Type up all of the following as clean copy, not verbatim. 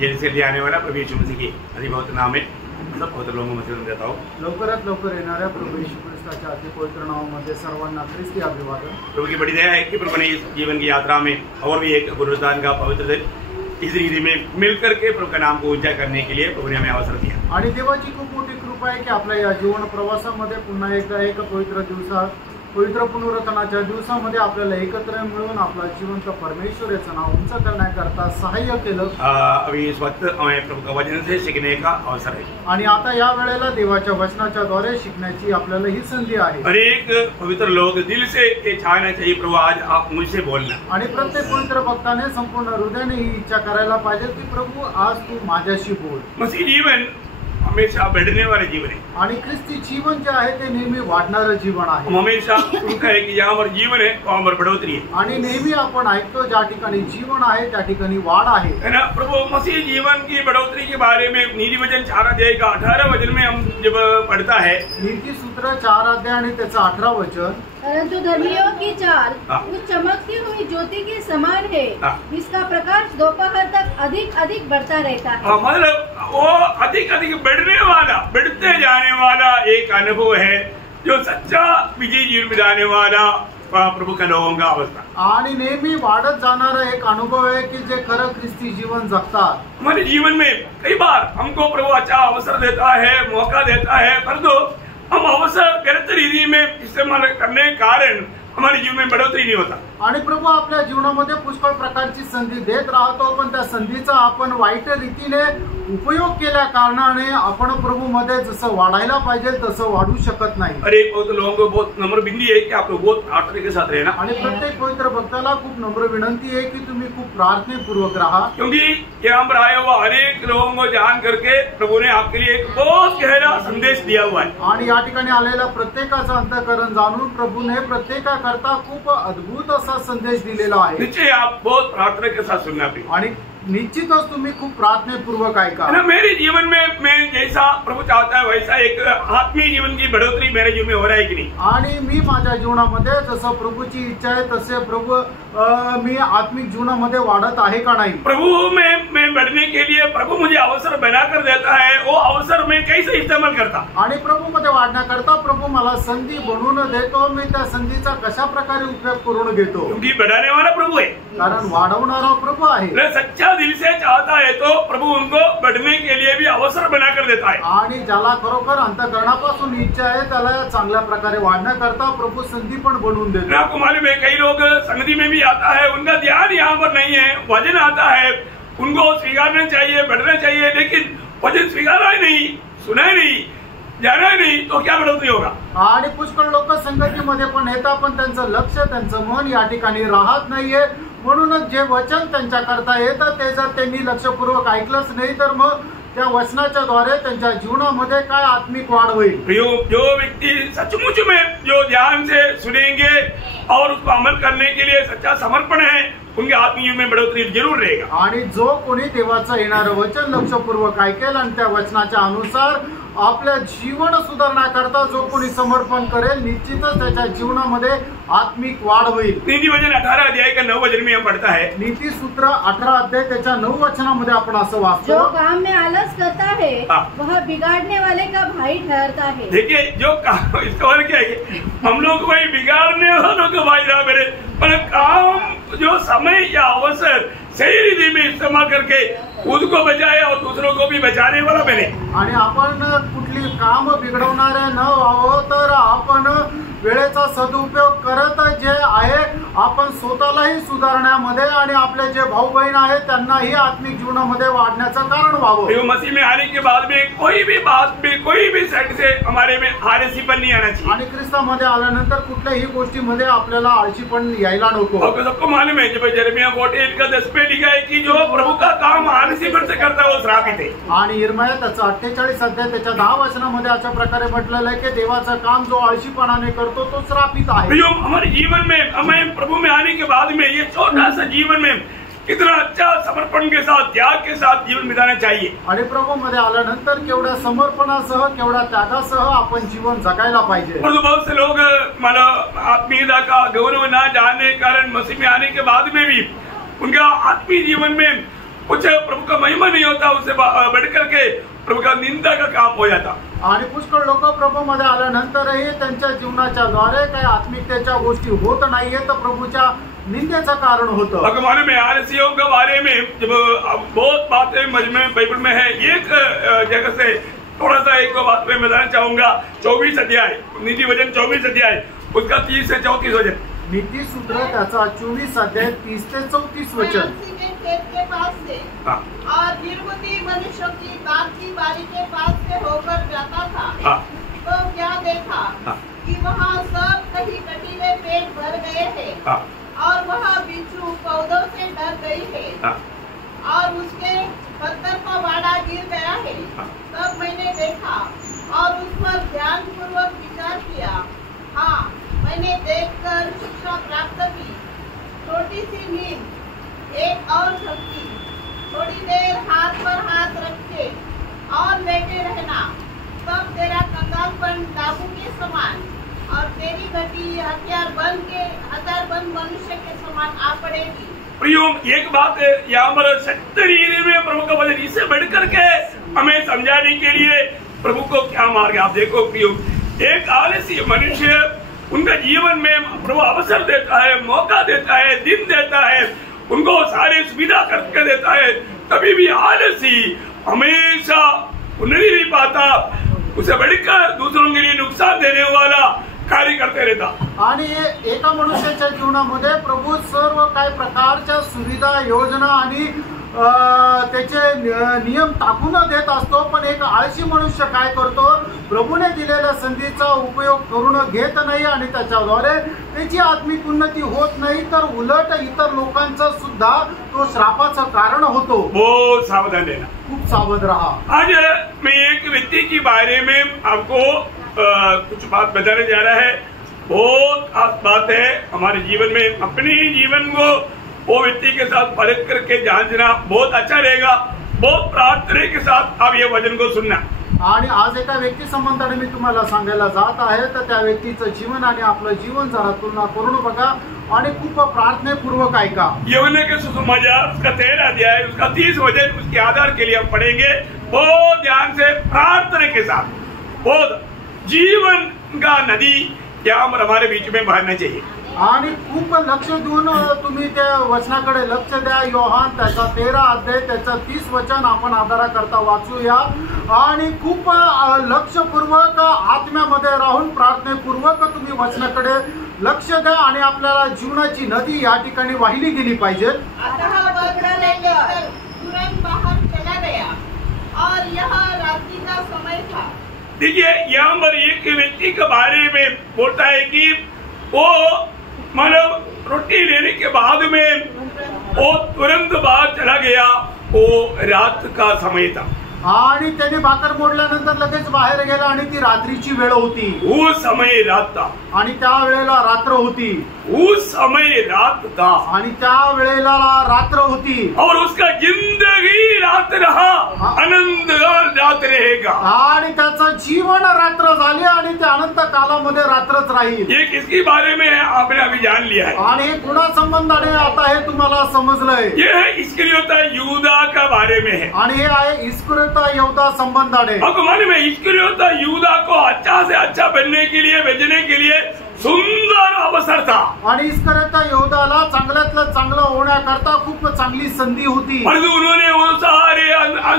जल्दी आने वाला प्रभु यीशु मसीह की अति बहुत नाम है सब पवित्र लोगों में से देता हूँ। लवकरात लवकर येणाऱ्या प्रभू येशू ख्रिस्ताच्या अति पवित्र नावामध्ये सर्वांना ख्रिस्ती अभिवादन। प्रभु की बड़ी दया है कि प्रभु ने इस जीवन की यात्रा में और भी एक पुनरुत्थान का पवित्र दिन इस रीति में मिलकर के प्रभु का नाम को ऊंचा करने के लिए प्रभु ने हमें अवसर दिया। आणि देवाची खूप मोठी कृपा आहे की आपल्या या जीवन प्रवासामध्ये पुन्हा एकदा एक पवित्र दिवसात पवित्र पुनरुत्थानाच्या दिवसामध्ये आपल्याला एकत्र मिळून आपला जिवंत परमेश्वर याचं नाव उंच करण्याकरता सहाय्य केलं। अभी इस वक्त हमें प्रभु का वचन से सीखने का अवसर है आणि आता या वेळेला देवाच्या वचनाच्या द्वारे शिकण्याची आपल्याला ही संधी आहे। अनेक पवित्र लोग दिल से ये चाहना चाहिए प्रभु आज आप मुझसे बोलना। आणि प्रत्येक पवित्र भक्ताने संपूर्ण हृदयाने ही इच्छा करायला पाहिजे की प्रभु आज तू माझ्याशी बोल। मसीह जीवन हमेशा बढ़ने वाले जीवन है आणि ख्रिस्ती जीवन जे आहे ते नेहमी वाढणारं जीवन आहे। हम हमेशा सुनते हैं कि जहाँ पर जीवन है वहाँ पर बढ़ोतरी है आणि नेहमी आपण ऐकतो ज्या ठिकाणी जीवन आहे त्या ठिकाणी वाढ आहे है ना। प्रभु मसीह जीवन की बढ़ोतरी के बारे में नीति वचन 4 अध्याय का 18 वचन में हम जब पढ़ता है नीति सूत्र 4 अध्याय आणि त्याचं 18 वचन, परंतु धर्मियों की चाल उस चमकती हुई ज्योति के समान है जिसका प्रकाश दोपहर तक अधिक अधिक बढ़ता रहता है। मतलब वो अधिक अधिक बढ़ने वाला बढ़ते जाने वाला एक अनुभव है जो सच्चा विजय जीवन बिताने वाला प्रभु का लोगों का अवस्था। आणि नेहमी वाढत जाणारा एक अनुभव आहे की जे खरं ख्रिस्ती जीवन जगतात। हमारे जीवन में कई बार हमको प्रभु अच्छा अवसर देता है, मौका देता है, परंतु हम अवसर गलत रीति में इस्तेमाल करने के कारण हमारे जीवन में बढ़ोतरी नहीं होता। आणि प्रभू आपल्या जीवनामध्ये पुष्कळ प्रकारची संधी देत राहतो, पण त्या संधीचा आपण वाईट रीतीने उपयोग केल्या कारणाने आपण प्रभू मध्ये जसं वाढायला पाहिजे तसं वाढू शकत नाही। अरे बहुत लोगों को बहुत नम्र विनती है कि आप लोग बहुत प्रार्थना के साथ रहना। आणि प्रत्येक पवित्र भक्ताला खूप नम्र विनंती आहे की तुम्ही खूप प्रार्थनापूर्वक राहा, क्योंकि यहाँ पर आए हुआ अनेक लोगों को जान करके प्रभु ने आपके लिए एक बहुत गहरा संदेश दिया हुआ है। आणि या ठिकाणी आलेल्या प्रत्येकाचं अंतःकरण जाणून प्रभूने प्रत्येकाकरता खूप अद्भुत असा संदेश दिलेला आहे। निश्चय आप बहुत प्रार्थना के साथ सुनना भी आणि निश्चितच तुम्ही खूप प्रार्थनापूर्वक ऐका। ना मेरे जीवन में मैं जैसा प्रभू चाहता है वैसा एक आत्मीय जीवन की बढ़ोतरी मेरे जीवन में हो रहा है कि नहीं। आणि मी माझ्या जीवनामध्ये जसं प्रभूची इच्छा आहे तसे प्रभू मी आत्मिक जीवनामध्ये वाढत आहे का नाही। प्रभु में मैं बढ़ने के लिए प्रभु मुझे अवसर बनाकर देता है, वो अवसर मैं कैसे इस्तेमाल करता। आणि प्रभू मध्ये वाढण्याकरता प्रभू मला संधी बनवून देतो, मी त्या संधीचा कशा प्रकारे उपयोग करून घेतो। क्योंकि बढ़ाने वाला प्रभु है, कारण वाढवणारा प्रभू आहे। सच्चा दिल से चाहता है तो प्रभु उनको बढ़ने के लिए भी अवसर बनाकर देता है। आणि ज्याला खरोखर अंतःकरणापासून इच्छा आहे त्याला चांगल्या प्रकारे वाढण्याकरता प्रभू संधी पण बनवून देतो। आपको मालूम है कई लोग संगति में भी आता है, उनका ध्यान यहाँ पर नहीं है, वचन आता है उनको स्वीकारना चाहिए, बढ़ना चाहिए, लेकिन वचन स्वीकारा ही नहीं, सुना ही नहीं, जाना ही नहीं, तो क्या बढ़ोतरी होगा। आणि पुष्कळ लोक संगतीमध्ये पण येतात पण त्यांचं लक्ष त्यांचं मन या ठिकाणी राहत नाहीये, म्हणूनच जे वचन त्यांच्याकरता येतं ते जर त्यांनी लक्षपूर्वक ऐकलंच नाही तर मग त्या वचनाच्या द्वारे त्यांच्या जीवनामध्ये काय आत्मिक वाढ होईल। जो व्यक्ति सचमुच में जो ध्यान से सुनेंगे और उसको अमल करने के लिए सच्चा समर्पण है उनके आत्मीय में बढ़ोतरी जरूर रहेगा। आणि जो कोणी देवाचं येणारं वचन लक्षपूर्वक ऐकेल आणि त्या वचनाच्या अनुसार आपल्या जीवन सुधारण्याकरता जो कोणी समर्पण करेल निश्चितच त्याच्या जीवनामध्ये आत्मिक वाढ होईल। नीति वचन 18 अध्याय का 9 वचन में हम पढ़ता है। नीति सूत्र 18 अध्याय त्याच्या 9 वचनामध्ये आपण असं वाचतो, जो काम में आलस करता है वह बिगाड़ने वाले का भाई ठहरता है। देखिए जो काम इसका और क्या है, हम लोग भाई बिगाड़ने वालों का भाई रहा मेरे, पर काम जो समय या अवसर सही रीति में इस्तेमाल करके खुद को बचाए और दूसरों को भी बचाने वाला बने। आणि आपण कुठली काम बिघडवणारे न व्हावं तर आपण वेळेचा सदुपयोग करत जे आहे आपण स्वतःलाही सुधारण्यामध्ये आणि आपले जे भाऊ बहीण आहेत त्यांनाही आत्मिक जीवनामध्ये वाढण्याचं कारण व्हावं। मसीह में आने के बाद में कोई भी बात में कोई भी साइड से हमारे में आलसीपन नहीं आना चाहिए। आणि ख्रिस्तामध्ये आल्यानंतर कुठल्याही गोष्टीमध्ये आपल्याला आळशीपण यायला नको। आपको सबको मालूम है जब यिर्मयाह 48 का 10 पे लिखा है कि जो प्रभु का काम आलसीपन से करता है वो श्रापित है। आणि यिर्मयाह त्याचा 48 अध्याय त्याच्या 10 वचनामध्ये अशा प्रकारे म्हटलेलं आहे की देवाचं काम जो आळशीपणाने करतो तो श्रापित आहे। हमारे जीवन में हमें प्रभु में आने के बाद में ये छोटा सा जीवन में कितना अच्छा समर्पण के साथ त्याग के साथ जीवन बिताना चाहिए। आणि प्रभु मध्ये आल्यानंतर केवढ्या समर्पणासह केवढ्या त्यागासह आपण जीवन जगायला पाहिजे। बहुत से लोग मानो आत्मीयता का गौरव न जानने के कारण मसीह में आने के बाद में भी उनका आत्मीय जीवन में कुछ प्रभु का महिमा नहीं होता, उससे बढ़ करके प्रभु का निंदा का काम हो जाता। आणि पुष्कळ लोक प्रभूमध्ये आल्यानंतरही त्यांच्या जीवनाच्या द्वारे काही आत्मिकतेच्या गोष्टी होत नाहीये, तर प्रभूच्या निंदेचं कारण होतं। आपको मालूम है आलसियों के बारे में जब बहुत बातें में बाइबल में है, एक जगह से थोड़ा सा एक बात में बताना चाहूंगा। 24 अध्याय नीति वचन 24 अध्याय उसका 30 से 34 वचन। नीति सूत्र त्याचा 24 अध्याय 30 ते 34 वचन। खेत के पास से और गिरगुती मनुष्यों की दाख की बारी के पास से होकर जाता था, तो क्या देखा कि वहाँ सब कहीं कटीले पेड़ भर गए हैं और वहाँ बिच्छू पौधों से ढक गई है और उसके पत्थर का वाड़ा गिर गया है। तब मैंने देखा और उस पर ध्यान पूर्वक विचार किया। हाँ, मैंने देखकर शिक्षा प्राप्त की। छोटी सी नींद, एक और शक्ति, थोड़ी देर हाथ पर हाथ रखे और लेटे रहना, तब तेरा कंगालपन टापू के समान और तेरी गति हथियारबंद मनुष्य के समान आ पड़ेगी। प्रियो, एक बात यहाँ पर सत्य रीति में प्रभु का वचन इससे बढ़ करके हमें समझाने के लिए प्रभु को क्या मार्ग। आप देखो प्रियो, एक आलसी मनुष्य, उनका जीवन में प्रभु अवसर देता है, मौका देता है, दिन देता है, उनको सारी सुविधा करके देता है, तभी भी आलसी हमेशा उन्नति नहीं पाता, उसे बढ़कर दूसरों के लिए नुकसान देने वाला कार्य करते रहता। आणि एका मनुष्याच्या जीवनामध्ये प्रभू सर्व काही प्रकारच्या सुविधा, योजना आणि त्याचे नियम टाकून देत असतो, पण एक आळशी मनुष्य काय करतो, प्रभूने दिलेल्या संधीचा उपयोग करून घेत नाही आणि त्याच्याद्वारे त्याची आत्मिक उन्नती होत नाही, तर उलट इतर लोकांचं सुद्धा तो श्रापाचं कारण होतो। बहुत सावधान रहना, खूप सावध रहा। आज मैं एक व्यक्ति के बारे में आपको कुछ बात बताने जा रहा है। बहुत खास बात है हमारे जीवन में। अपने जीवन को वो व्यक्ति के साथ परख करके जांचना बहुत अच्छा रहेगा। बहुत प्रार्थना के साथ आप ये वचन को सुनना। आणि आज एका व्यक्ती संबंधाने मी तुम्हाला सांगायला जात आहे, तर त्या व्यक्तीचं जीवन आणि आपलं जीवन जरा तुलना करून बघा आणि खूप प्रार्थनापूर्वक ऐका। यूहन्ना के सुसमाचार उसका 13 अध्याय उसका 30 वचन, उसके आधार के लिए हम पढ़ेंगे बहुत ध्यान से प्रार्थना के साथ। बहुत जीवन का नदी यहाँ पर हमारे बीच में बहना चाहिए आणि खूप लक्ष देऊन तुम्ही त्या वचनाकडे लक्ष द्या। योहान त्याचा 13 अध्याय त्याचा 30 वचन आपण आधाराकरता वाचूया आणि खूप लक्षपूर्वक आत्म्यामध्ये राहून प्रार्थनेपूर्वक तुम्ही वचनाकडे लक्ष द्या आणि आपल्याला जीवनाची नदी या ठिकाणी वाहिली गेली पाहिजे। तुरंत बाहर चला गया और यह रात्रि का समय था। देखिए, यहाँ पर एक व्यक्ति के बारे में बोलता है कि वो मतलब रोटी लेने के बाद में वो तुरंत बाहर चला गया, वो रात का समय था। आणि त्याने भाकर मोडल्यानंतर लगेच बाहेर गेला आणि ती रात्रीची वेळ होती। उस समय रात था आणि त्या वेळेला रात्र होती। उस समय रात था आणि त्या वेळेला रात्र होती और उसका जिंदगी रात रहा, अनंत रात रहेगा। आणि त्याचं जीवन रात्र झाली आणि ते अनंत कालामध्ये रात्रच राहील। ये किसके बारे में आपने अभी जान लिया है? आणि हे कुणा संबंधाने आता हे तुम्हाला समजलंय। ये है इस्करियोता यूदा का बारे में है आणि हे आहे इस्करियोता यहूदा संबंधाने। आपको मालूम है इस्करियोता यूदा को अच्छा से अच्छा बनने के लिए, भेजने के लिए सुंदर अवसर था। आणि इस्करियोता यहूदाला चांगल्यातलं चांगलं होण्याकरता खूप चांगली संधी होती, परंतु उन्होंने वो सारे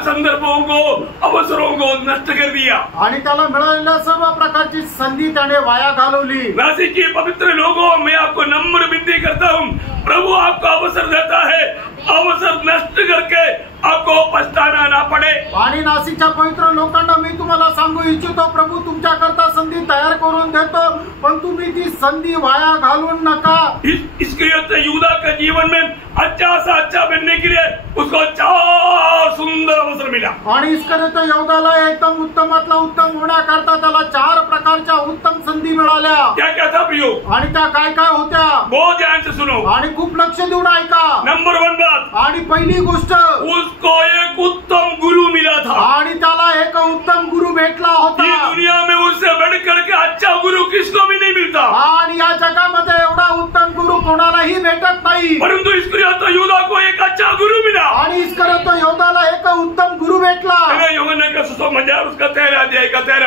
संदर्भों को, अवसरों को नष्ट कर दिया आणि त्याला मिळालेल्या सर्व प्रकारची संधी त्याने वाया घालवली। नासिक के पवित्र लोगों, मैं आपको नम्र विनती करता हूँ, प्रभु आपको अवसर देता है, अवसर नष्ट करके आपको पछताना ना पड़े। आणि नाशिकच्या पवित्र लोकांना मी तुम्हाला सांगू इच्छितो, प्रभू तुमच्याकरता संधी तयार करून देतो, पण तुम्ही ती संधी वाया घालून नका। इस्करियोता यूदा के जीवन में अच्छा सा अच्छा बनने के लिए उसको 4 सुंदर अवसर मिला। आणि इस्करियोता यहूदाला एकदम उत्तमातला उत्तम होण्याकरता त्याला 4 प्रकारच्या उत्तम संधी मिळाल्या। क्या क्या था प्रियो? आणि त्या काय काय होत्या? बहुत ध्यान से सुनो आणि खूप लक्ष देऊन ऐका। नंबर 1 बात, आणि पहिली गोष्ट, उसको एक उत्तम गुरु मिला था। आणि त्याला एक उत्तम गुरु भेटला होता। ये दुनिया में उससे बढ़ करके अच्छा गुरु किसको भी नहीं मिलता। आणि या जगामध्ये एवढा उत्तम गुरु कोणालाही भेटत नाही, परंतु इस्करियोता यूदा को एक अच्छा गुरु मिला। आणि इस्करियोता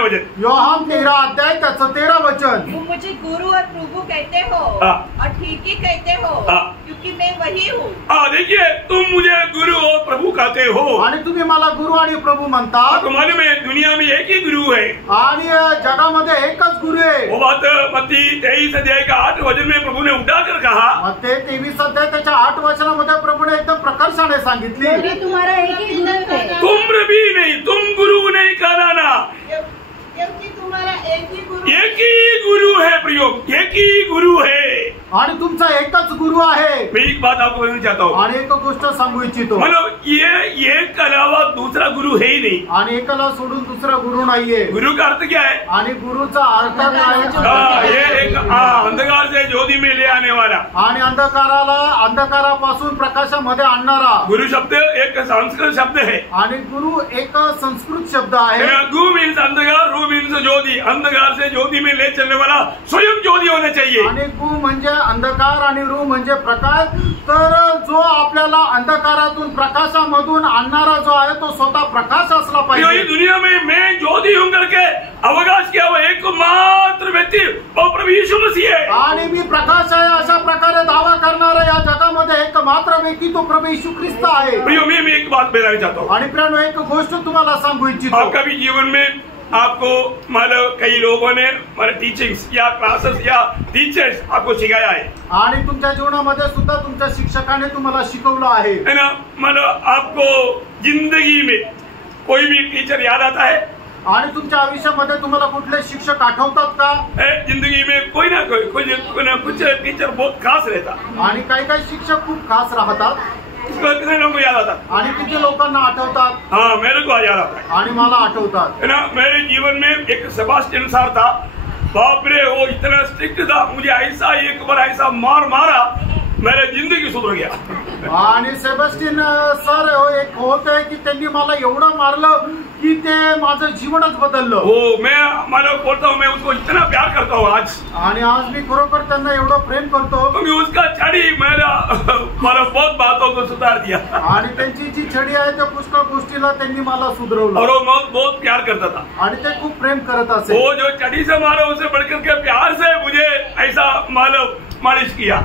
वचन। योहान 13 अध्याय त्याचं 13 वचन। तुम मुझे गुरु और प्रभु कहते हो और ठीक ही कहते हो क्योंकि मैं वही हूँ। देखिए, तुम मुझे गुरु और प्रभु कहते हो आणि तुम्ही मला गुरु आणि प्रभू म्हणता। आपको मालूम है दुनिया में एक ही गुरु है आणि जगामध्ये एकच गुरु आहे। वो बात मत्ती 23 अध्याय का 8 वचन में प्रभु ने उठाकर कहा। मत्ती 23 अध्याय त्याच्या 8 वचनामध्ये प्रभूने एकदम प्रकर्षाने सांगितली, क्योंकि तुम्हारा एक ही गुरु है। तुम भी नहीं, तुम गुरु नहीं कहलाना, क्योंकि तुम्हारा एक ही गुरु है प्रयोग, एक ही गुरु है आणि तुमचा एकच गुरु आहे। मैं एक बात आपको बताना चाहता हूँ, आणि एक गोष्ट सांगू इच्छितो, मतलब ये एक के अलावा दूसरा गुरु है ही नहीं। आणि एकाला सोडून दुसरा गुरु नाहीये। गुरु का अर्थ क्या है? आणि गुरुचा अर्थ काय? ये एक अंधकार से ज्योति में ले आने वाला, आणि अंधकारापासून प्रकाशामध्ये आणणारा। गुरु शब्द एक संस्कृत शब्द है आणि गुरु एक संस्कृत शब्द आहे। गु मीन्स अंधकार, रू मीन्स ज्योति, अंधकार से ज्योति में ले चलने वाला स्वयं ज्योति होना चाहिए। आणि गु म्हणजे अंधकार आणि रू म्हणजे प्रकाश। तर जो आपल्याला अंधकारातून प्रकाशामधून आणणारा जो आहे तो स्वतः प्रकाश असला पाहिजे। दुनिया में मैं ज्योति हूँ करके अवकाश किया हुआ एकमात्र व्यक्ति वो प्रभु यीशु मसीह है। आणि मी प्रकाश आहे अशा प्रकारे दावा करणारा या जगामध्ये एकमात्र व्यक्ति तो प्रभु यीशु ख्रिस्त आहे। मैं एक बात बताना चाहता हूँ, आणि प्रियानो एक गोष्ट तुम्हाला सांगू इच्छितो। आपका भी जीवन में आपको मतलब कई लोगों ने मतलब टीचिंग्स या क्लासेस या टीचर्स आपको सिखाया है, आणि तुमच्या जीवनामध्ये सुद्धा तुमच्या शिक्षकाने तुम्हाला शिकवलं आहे, है ना। मतलब आपको जिंदगी में कोई भी टीचर याद आता है? आणि तुमच्या आयुष्यामध्ये तुम्हाला कुठले शिक्षक आठवतात का? जिंदगी में कोई ना कुछ टीचर बहुत खास रहता, आणि काही शिक्षक खूप खास राहतात। कितने लोगों को याद आता? आणि किती लोकांना आठवतात? हाँ, मेरे को याद आता है, आणि मला आठवतात, है ना। मेरे जीवन में एक सेबास्टियन सर था, बाप रे वो इतना स्ट्रिक्ट था, मुझे ऐसा एक बार ऐसा मारा मेरी जिंदगी सुधर गया। आणि सेबास्टियन सर एक होते की त्यांनी मला एवढं मारलं की ते माझं जीवनच बदललं। हो, मैं मतलब बोलता हूँ, मैं उसको इतना प्यार करता हूँ आज, आणि आज मी खरोखर त्यांना एवढं प्रेम करतो, क्योंकि उसका छड़ी मला बहुत बातों को सुधार दिया। आणि त्यांची जी छडी आहे त्या पुष्कळ गोष्टीला त्यांनी मला सुधरवलं, और वो बहुत प्यार करता था, आणि ते खूप प्रेम करत असे। वो जो छड़ी से मारा उसे बढ़कर के प्यार से मुझे ऐसा मालिश किया।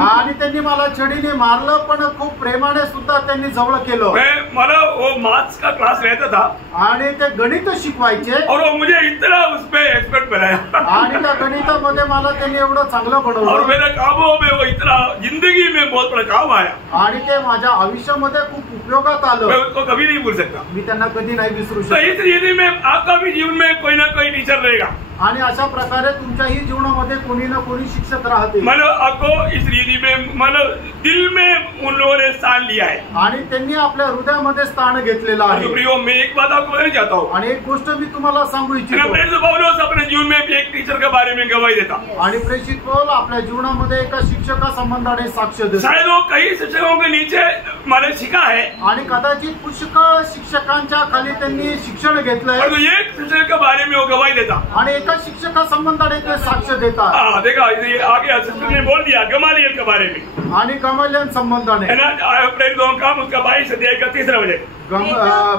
आणि त्यांनी मला छडीने मारलं पण खूप प्रेमाने सुद्धा त्यांनी जवळ केलं। मला वो मैथ्स का क्लास रहता था, आणि ते गणित शिकवायचे, और वो मुझे इतना उसपे एक्सपर्ट बनाया, आणि त्या गणितामध्ये मला त्यांनी एवढं चांगलं बनवलं, और मेरे कामों में वो इतना जिंदगी में बहुत बड़ा काम आया, आणि ते माझ्या आयुष्यामध्ये खूप उपयोगात आलं। मैं उसको कभी नहीं भूल सकता। मी त्यांना कधी नाही विसरू तो इस शकत। रीति में आपका भी जीवन में कोई ना कोई टीचर रहेगा, आणि अशा प्रकारे तुमच्याही जीवनामध्ये कोणी ना कोणी शिक्षक राहते। मतलब आपको इस रीति में मतलब दिल में उन लोगों ने स्थान लिया है, आणि त्यांनी आपल्या हृदयामध्ये स्थान घेतलेलं आहे। प्रियो, मैं एक बात आपको बताना चाहता हूँ, आणि एक गोष्ट मी तुम्हाला सांगू इच्छितो, पौलुस अपने जीवन में भी एक टीचर के बारे में गवाही देता, आणि प्रेषित पौल आपल्या जीवनामध्ये एका शिक्षका संबंधाने साक्ष देतो। शायद वो कई शिक्षकों के नीचे मैंने सीखा है, आणि कदाचित पुष्कळ शिक्षकांच्या खाली त्यांनी शिक्षण घेतलंय, और एक शिक्षक के बारे में वो गवाही देता, आणि एका शिक्षका संबंधाने ते साक्ष देतात। देखा ये आगे असिस्टेंट ने बोल दिया गमालियल के बारे में, आणि गमालियल संबंधाने, है ना। प्रेरित काम उसका 22 अध्याय का 3 वचन,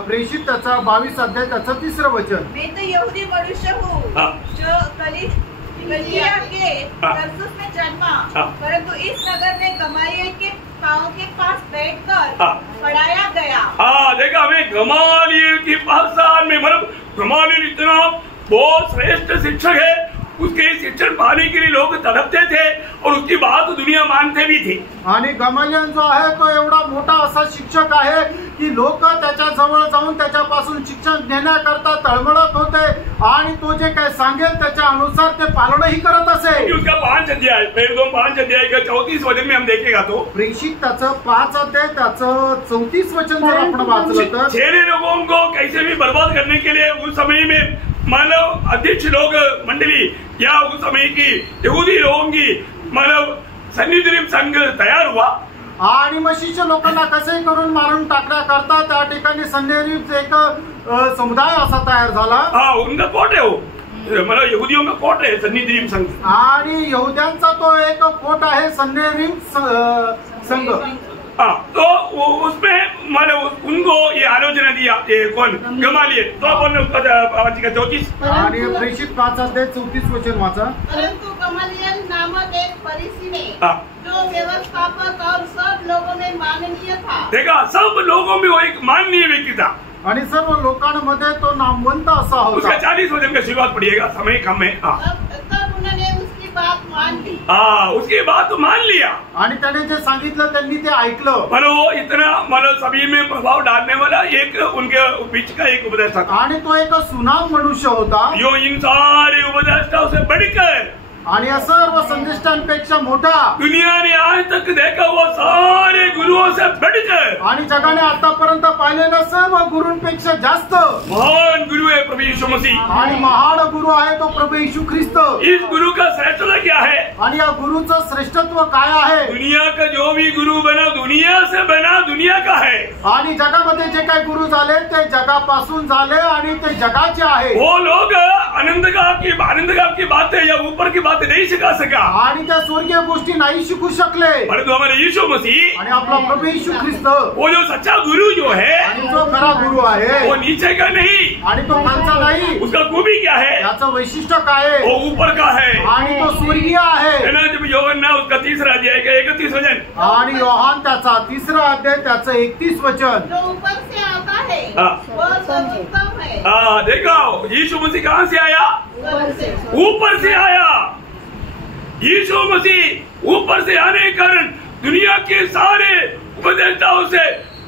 प्रेषित त्याचा 22 अध्याय त्याचं 3 वचन। मैं तो यहूदी मनुष्य हूँ जो गलीलिया के तरसुस में जन्मा, परंतु इस नगर में गमालियल के पाँव के पास बैठकर पढ़ाया गया। देखा, हमें गमालियल की पासान में, मतलब गमालियल इतना बहुत श्रेष्ठ शिक्षक है, उसके शिक्षण पाने के लिए लोग तड़पते थे और उसकी बात दुनिया मानते भी थे। आणि गमालियल जो आहे तो एवढा मोठा असा शिक्षक आहे की लोक त्याच्या जवळ जाऊन त्याच्यापासून शिक्षण घेण्याकरता तळमळत होते, आणि तो जे काय सांगेल त्याच्या अनुसार ते पालनही करत असे। उसका 5 अध्याय, प्रेरित 5 अध्याय का 34 वचन में हम देखेगा तो प्रेषित त्याचं 5 अध्याय त्याचं 34 वचन जर आपण वाचलं तर, छेले लोगों को कैसे भी बर्बाद करने के लिए उस समय में मानव अध्यक्ष लोग मंडली या उस समय की यहूदी लोगों की मानव सन्निधिम संघ तैयार हुआ, आणि मशीच्या लोकांना कसे करून मारून टाकण्याकरता त्या ठिकाणी सन्निधिम एक समुदाय असा तयार झाला। उनका कोट है वो, मतलब यहूदियों का कोट है सन्निधिम संघ, आणि यहुद्यांचा तो एक कोट आहे सन्निधिम संघ। तो उसमें मैंने उनको ये आलोचना दिया, ये कौन? गमालियल। तो बोलने उसका 34 आणि प्रेषित 5:34 वचन वाचा. परंतु गमालियल नामक एक फरीसी ने जो व्यवस्थापक और सब लोगों में माननीय था. देखा, सब लोगों में वो एक माननीय व्यक्ति था आणि सर्व लोकांमध्ये तो नामवंत असा उसका होता. 40 वचन का शुरुआत पड़िएगा, समय कम है। तब उन्होंने उसकी बात मान ली. उसकी बात तो मान लिया आणि त्याने जे सांगितलं त्यांनी ते ऐकलं. वो इतना सभी में प्रभाव डालने वाला एक उनके बीच का एक उपदेष्टा था। आणि तो एक सुनाम मनुष्य होता. यो इन सारे उपदेष्टाओं से बढ़कर आणि या सर्व संदेष्टांपेक्षा मोठा दुनिया ने आज तक देखा वो सारे गुरुओं से बढ़कर आणि जगाने आतापर्यंत पाहिलेल्या सर्व गुरूंपेक्षा जास्त महान गुरु है प्रभु यीशु मसीह। आणि महान गुरु आहे तो प्रभू येशू ख्रिस्त. इस गुरु का श्रेष्ठता क्या है? आणि या गुरुचं श्रेष्ठत्व काय आहे? दुनिया का जो भी गुरु बना दुनिया से बना, दुनिया का है। आणि जगामध्ये जे काही गुरु झाले ते जगापासून झाले आणि ते जगाचे आहे. वो लोग आनंद की बातें या ऊपर की बातें नहीं सिखा सका, आणि त्या स्वर्गीय गोष्टी नाही शिकू शकले. परंतु हमारे यीशु मसीह आणि आपला प्रभू येशू ख्रिस्त वो जो सच्चा गुरु जो है आणि जो खरा गुरु आहे वो नीचे का नहीं, आणि तो खालचा नाही. उसका खूबी क्या है? याचं वैशिष्ट्य काय आहे? वो ऊपर का है आणि तो स्वर्गीय आहे. है ना। जब योहन्ना उसका 3 अध्याय का 31 वचन, आणि योहान त्याचा 3 अध्याय त्याचं 31 वचन. जो ऊपर से आता है वो सर्वोत्तम है. देखो यीशु मसीह कहाँ से आया? ऊपर से आया। यीशु मसीह ऊपर से आने के कारण दुनिया के सारे उपदेष्टाओं से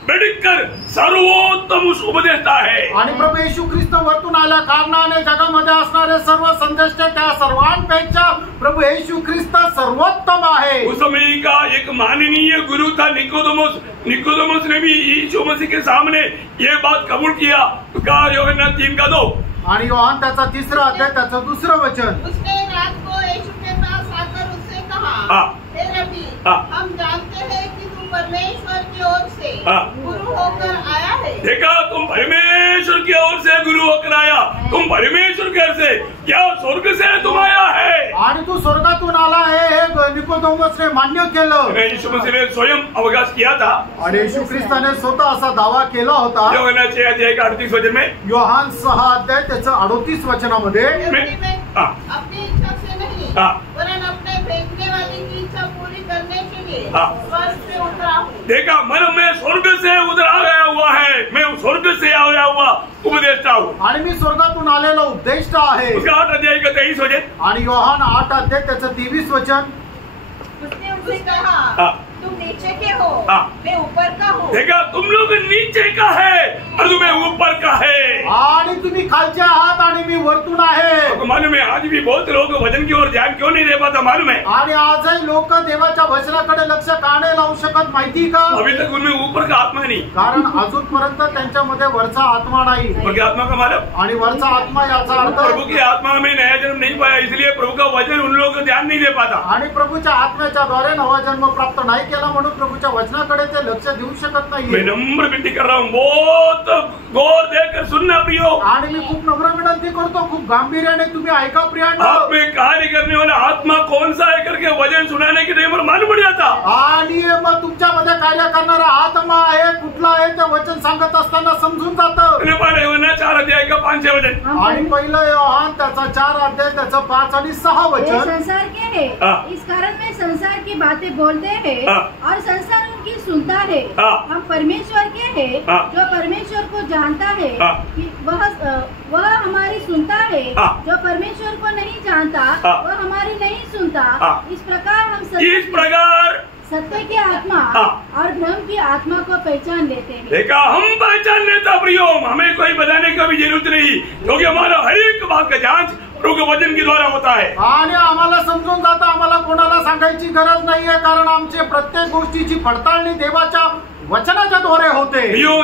बढ़कर सर्वोत्तम उपदेष्टा है. आणि प्रभू येशू ख्रिस्त वरतून आल्या कारणाने जगामध्ये असणारे सर्व संदेष्टे त्या सर्वांपेक्षा प्रभू येशू ख्रिस्त सर्वोत्तम आहे. उस समय का एक माननीय गुरु था निकोदेमुस। निकोदेमुस ने भी यीशु मसीह के सामने ये बात कबूल किया। उसका यूहन्ना 3:2 आणि योहान त्याचा 3 अध्याय त्याचं 2 वचन. उसने रात को यीशु के पास आकर उससे कहा, हे रब्बी, हम जानते हैं कि तू परमेश्वर की ओर से गुरु होकर आया है. देखा, तुम परमेश्वर की ओर से गुरु होकर आया। तुम परमेश्वर की ओर से क्या स्वर्ग से तुम आया है? आणि तू स्वर्गातून आला आहे हे निकोदेमुसने मान्य केलं. यीशु मसीह ने स्वयं अवकाश किया था। आणि येशू ख्रिस्ताने स्वतः असा दावा केला होता. यूहन्ना 6 अध्याय का 38 वचन में, योहान 6 अध्याय त्याचं 38 वचनामध्ये, अपनी इच्छा से नहीं वरन अपने भेजने वाले की इच्छा पूरी करने के लिए स्वर्ग से उतरा हूँ. देखा, मैं स्वर्ग से उतरा गया हुआ है। मैं स्वर्ग से आया हुआ उपदेष्टा हूँ। आणि मी स्वर्गातून आलेला उपदेष्टा आहे. उसका 8 अध्याय का 23 वचन, आणि योहान 8 अध्याय त्याचं 23 वचन. उसने उनसे कहा, तुम नीचे के हो, मैं ऊपर का हूँ. देखा, तुम लोग नीचे का है और तुम्हें ऊपर का है। आणि तुम्ही खालचे आहात आणि मी वरतून आहे. आपको मालूम है आज भी बहुत लोग वचन की ओर ध्यान क्यों नहीं दे पाता? मालूम है आणि आजही लोक देवाच्या वचनाकडे लक्ष का नाही लावू शकत माहिती का? अभी तक उनमें ऊपर का आत्मा नहीं। कारण अजूनपर्यंत त्यांच्यामध्ये वरचा आत्मा नाही. ऊपर की आत्मा का मालूम? आणि वरचा आत्मा याचा अर्थ प्रभु की आत्मा में नया जन्म नहीं पाया, इसलिए प्रभु का वचन उन लोगों को ध्यान नहीं दे पाता। आणि प्रभूच्या आत्म्याच्या द्वारे नवा जन्म प्राप्त नाही केला म्हणून प्रभूच्या वचनाकडे ते लक्ष देऊ शकत मैं नाही. नम्र विनती कर रहा हूँ, बहुत गौर देकर सुनना प्रियो। आणि मी खूप नम्र विनंती करतो, खूप गांभीर्याने तुम्ही ऐका प्रियांनो. आप में कार्य करने वाला आत्मा कौन सा है करके वचन सुनाने के टाइम पर मालूम पड़ जाता। आणि मग तुमच्यामध्ये कार्य करणारा आत्मा आहे कुठला आहे ते वचन सांगत असताना समजून जातं. 4 अध्याय का 5 वचन, आणि पहिलं योहान त्याचा 4 अध्याय त्याचं 5 आणि 6 ये वचन. संसार के है, इस कारण में संसार की बातें बोलते हैं और संसार उनकी सुनता है. हम परमेश्वर के हैं, जो परमेश्वर को जानता है कि वह हमारी सुनता है. जो परमेश्वर को नहीं जानता वह हमारी नहीं सुनता. इस प्रकार हम सत्य की आत्मा और भ्रम की आत्मा को पहचान लेते हैं. देखा, हम पहचान लेता प्रियो, हमें कोई बताने का भी जरूरत नहीं, क्योंकि हमारा हर एक बात का जांच प्रभु के वचन के द्वारा होता है. आणि आम्हाला समजून जातं, आम्हाला कोणाला सांगायची गरज नाहीये, कारण आमची प्रत्येक गोष्टीची पडताळणी देवाच्या वचनाच्या द्वारे होते.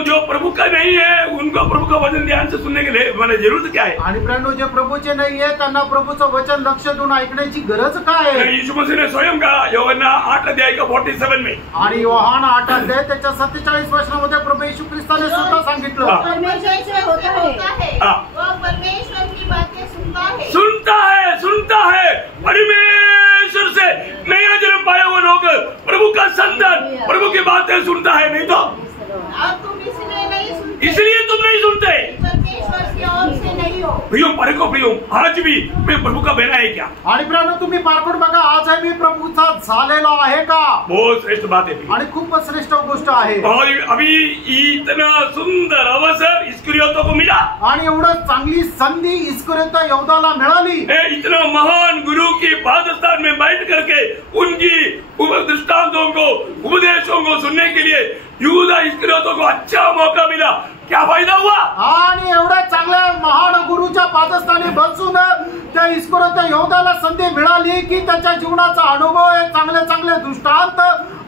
जो प्रभु का नहीं है उनको प्रभु का वचन ध्यान से सुनने के लिए मैंने जरूरत क्या है? आणि प्रियांनो, जे प्रभूचे नाहीये त्यांना प्रभूचं वचन लक्ष देऊन ऐकण्याची गरज काय आहे? यीशु मसीह ने स्वयं कहा यूहन्ना 8 अध्याय का 47 में, आणि योहान 8 अध्याय त्याच्या 47 वचनामध्ये प्रभू येशू ख्रिस्ताने स्वतः सांगितलं, परमेश्वर से होता है, वह परमेश्वर की बातें सुनता है. सुनता है परमेश्वर से नया जन्म पाया हुआ लोग प्रभु का संतान प्रभु की बातें सुनते इसलिए तुम नहीं सुनते। परमेश्वर की ओर से नहीं हो। प्रियो परको प्रियो, आज भी मैं प्रभु का बहना है क्या? आणि प्रियानो तुम्ही पारखून बघा, आज मी प्रभूचा झालेलो आहे का? बहुत श्रेष्ठ बात है। आणि खूपच श्रेष्ठ गोष्ट आहे। और अभी इतना सुंदर अवसर इस्करियोतों को मिला, आणि एवढं चांगली संधी इस्करियोत यहूदाला मिळाली। इतना महान गुरु की पादस्थान में बैठ करके उनकी दृष्टांतों को, उपदेशों को सुनने के लिए यहूदा इस्करियोतों को अच्छा मौका मिला। क्या फायदा हुआ? आणि एवढ्या चांगल्या महान गुरुच्या पादस्थानी बसून त्या इस्करियोत यहूदाला संधी मिळाली की त्याच्या जीवनाचा अनुभव, चांगले चांगले दृष्टांत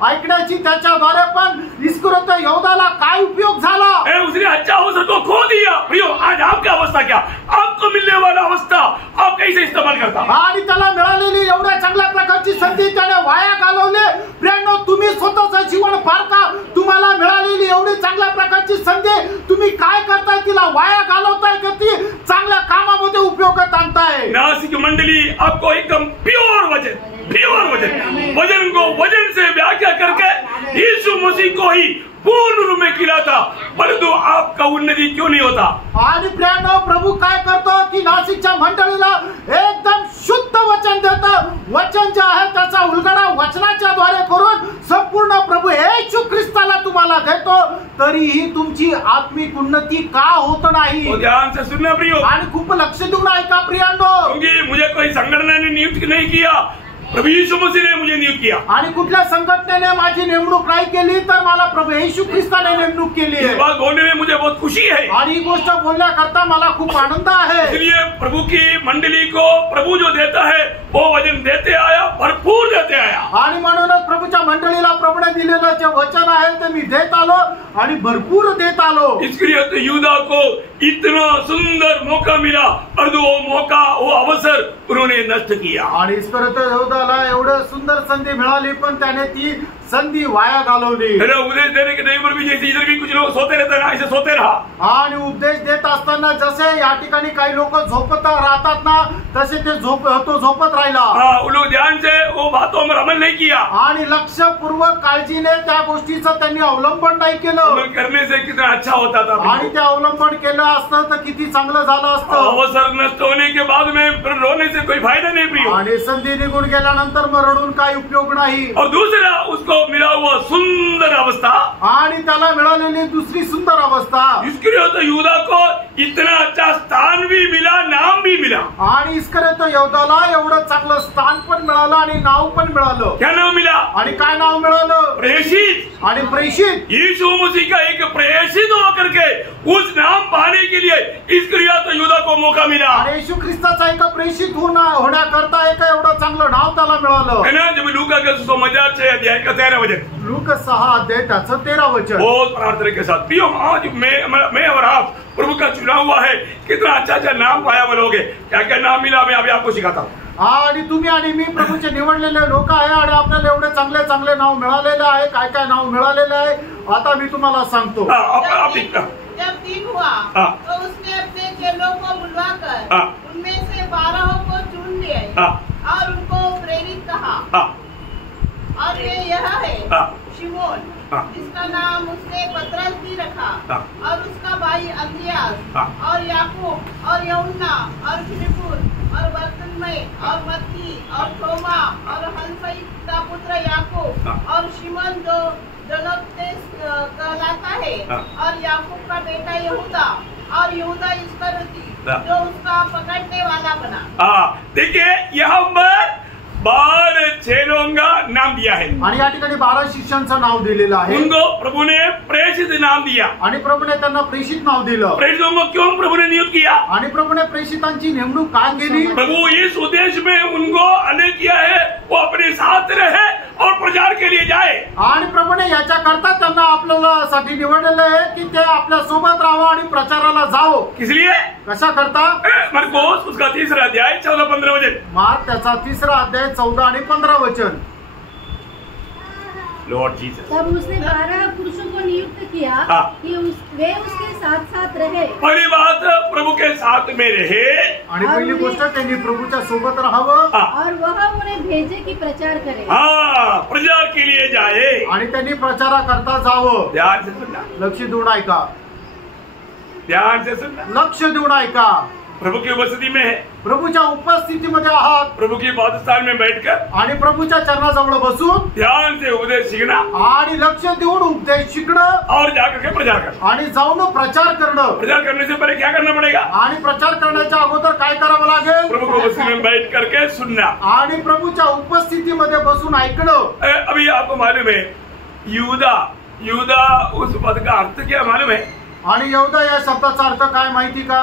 ऐकण्याची त्याच्याद्वारे पण इस्करियोत यहूदाला काय उपयोग झाला? उसने अच्छा अवसर को खो दिया। प्रियो, आज आपकी अवस्था क्या? आपको मिलने वाला अवस्था आप कैसे इस्तेमाल करता? आणि त्याला मिळालेली एवढ्या चांगल्या प्रकारची संधी त्याने वाया घालवली। प्रियानो, तुम्ही स्वतःचं जीवन पारखा, तुम्हाला मिळालेली एवढी चांगल्या प्रकारची संधी तुम्ही काय करताय? तिला वाया घालवताय का ती चांगल्या कामामध्ये उपयोगात आणताय? नासिक मंडली आपको एकदम प्योर वचन को वचन से व्याख्या करके यीशु मसीह को ही पूर्ण रूप में खिलाता, परंतु आपका उन्नति क्यों नहीं होता? आणि प्रियानो, प्रभू काय करतो की नाशिकच्या मंडळीला एकदम शुद्ध वचन देतं। वचन जे आहे त्याचा उलगडा वचनाच्या द्वारे करून संपूर्ण प्रभू येशू ख्रिस्ताला तुम्हाला देतो, तरीही तुमची आत्मिक उन्नती का होत नाही? तो ध्यान से सुनना प्रियो, आणि खूप लक्ष देऊन ऐका प्रियांनो। क्योंकि मुझे कोई संगठन ने नियुक्त नहीं किया, प्रभु यीशु मसीह ने मुझे नियुक्त किया। आणि कुठल्या संघटनेने माझी नेमणूक नाही केली, तर मला प्रभू येशू ख्रिस्ताने नेमणूक केली इस आहे। बात बोलने में मुझे बहुत खुशी है, आणि ही गोष्ट बोलण्याकरता मला खूप आनंद आहे। इसलिए प्रभु की मंडली को प्रभु जो देता है वो वचन देते आया, भरपूर देते आया। आणि म्हणूनच प्रभूच्या मंडळीला प्रभूने दिलेलं जे वचन आहे ते मी देत आलो आणि भरपूर देत आलो। इस्करियोत यहूदा को इतना सुंदर मौका मिला, और वो मौका, वो अवसर उन्होंने नष्ट किया। आणि इस्करियोत यहूदाला एवढं सुंदर संधी मिळाली, पण त्याने ती संधी वाया घालवली। उपदेश देने के टाइम पर भी जैसे इधर भी कुछ लोग सोते रहते ना, ऐसे सोते रहा। आणि उपदेश देत असताना जसे या ठिकाणी काही लोक झोपत राहतात ना, तसे ते झोपत राहिला। उन लोग ध्यान से वो बातों में अमल नहीं किया, आणि लक्षपूर्वक काळजीने त्या गोष्टीचं त्यांनी अवलंबन नाही केलं। अमल करने से कितना अच्छा होता था। आणि ते अवलंबन केलं असतं तर किती चांगलं झालं असतं। अवसर नष्ट होने के बाद में फिर रोने से कोई फायदा नहीं प्रियो। आणि संधी निघून गेल्यानंतर मग रडून काही उपयोग नाही। और दूसरा, उसको मिला हुआ सुंदर अवस्था, आणि त्याला मिळालेली दुसरी सुंदर अवस्था, इस्करियोत यहूदा को इतना अच्छा स्थान भी मिला, नाम भी मिला। आणि इस्करियोत यहूदाला एवढं चांगलं स्थान पण मिळालं आणि नाव पण मिळालं। क्या नाम मिला? आणि काय नाव मिळालं? प्रेषित। आणि प्रेषित। यीशु मसीह का एक प्रेषित होकर के उस नाम पाने के लिए इस्करियोत यहूदा को मौका मिला। आणि येशू ख्रिस्ताचा एक प्रेषित होण्याकरता एक एवढं चांगलं नाव त्याला मिळालं है ना। जब लूका के सुसमाचार 6 अध्याय का 13 वचन, लूका 6 अध्याय त्याचं 13 वचन। बहुत प्रार्थना के साथ प्रियो, आज मैं और आप प्रभु का चुना हुआ है, कितना अच्छा अच्छा नाम पाया बोलोगे। क्या क्या नाम मिला, मैं अभी आपको सिखाता हूँ। आणि तुम्ही आणि मी प्रभूचे निवडलेले लोक आहे, आणि आपल्याला एवढे चांगले चांगले नाव मिळालेले आहे। काय काय नाव मिळालेले आहे आता मी तुम्हाला सांगतो। जब दिन हुआ तो उसने अपने चेलों को बुलवाकर उनमें से 12 को चुन लिया और उनको प्रेरित कहा, और ये यह है शिमोन, जिसका नाम उसने पतरस भी रखा, और उसका भाई अंद्रियास, और याकूब और यूहन्ना और फिलिप्पुस और बरतुल्मै और मत्ती और थोमा और हलफई का पुत्र याकूब और शिमोन जो जलोतेस कहलाता है, और याकूब का बेटा यहूदा, और यहूदा इस्करियोती जो उसका पकड़ने वाला बना। देखिए यहाँ पर 12 चेलों का नाम दिया है, आणि या ठिकाणी 12 शिष्यांचं नाव दिलेलं आहे। उनको प्रभु ने प्रेषित नाम दिया, आणि प्रभूने त्यांना प्रेषित नाव दिलं। प्रेषितों को क्यों प्रभु ने नियुक्त किया? आणि प्रभूने प्रेषितांची नेमणूक का केली? प्रभु इस उद्देश्य में उनको अनेक किया है, वो अपने साथ रहे और प्रचार के लिए जाए। आणि प्रभूने याच्या करता त्यांना आपल्याला साठी निवडलेलं आहे की ते आपल्या सोबत राहावं आणि प्रचाराला जावं। किस लिए? कशा करता? मरकोस उसका 3 अध्याय 14-15 वचन, मार्क त्याचा 3 अध्याय 14 आणि 15 वचन। Lord Jesus. तब उसने 12 पुरुषों को नियुक्त किया कि वे उसके साथ साथ रहे। पहली बात, प्रभु के साथ में रहे, आणि पहिली गोष्ट त्यांनी प्रभूच्या सोबत राहावं, और वह उन्हें भेजे की प्रचार करे। प्रचार के लिए जाए, आणि त्यांनी प्रचाराकरता जावं। ध्यान से सुनना, लक्ष देऊन ऐका। ध्यान से सुनना, लक्ष देऊन ऐका. प्रभु की उपस्थिति में है, प्रभूच्या उपस्थितीमध्ये आहात प्रभु की पादस्थान में बैठकर आणि प्रभूच्या चरणाजवळ बसून ध्यान से उपदेश सीखना आणि लक्ष देऊन उपदेश शिकणं और जाकर के प्रचार करना. आणि जाऊन प्रचार करणं. प्रचार करने से पहले क्या करना पड़ेगा? आणि प्रचार करण्याच्या अगोदर काय करावं लागेल? प्रभु की उपस्थिति में बैठ करके सुनना. आणि प्रभूच्या उपस्थितीमध्ये बसून ऐकणं. अभी आपको मालूम है यूदा उस पद का अर्थ क्या मालूम है? आणि यहूदा या शब्दाचा अर्थ काय माहिती का?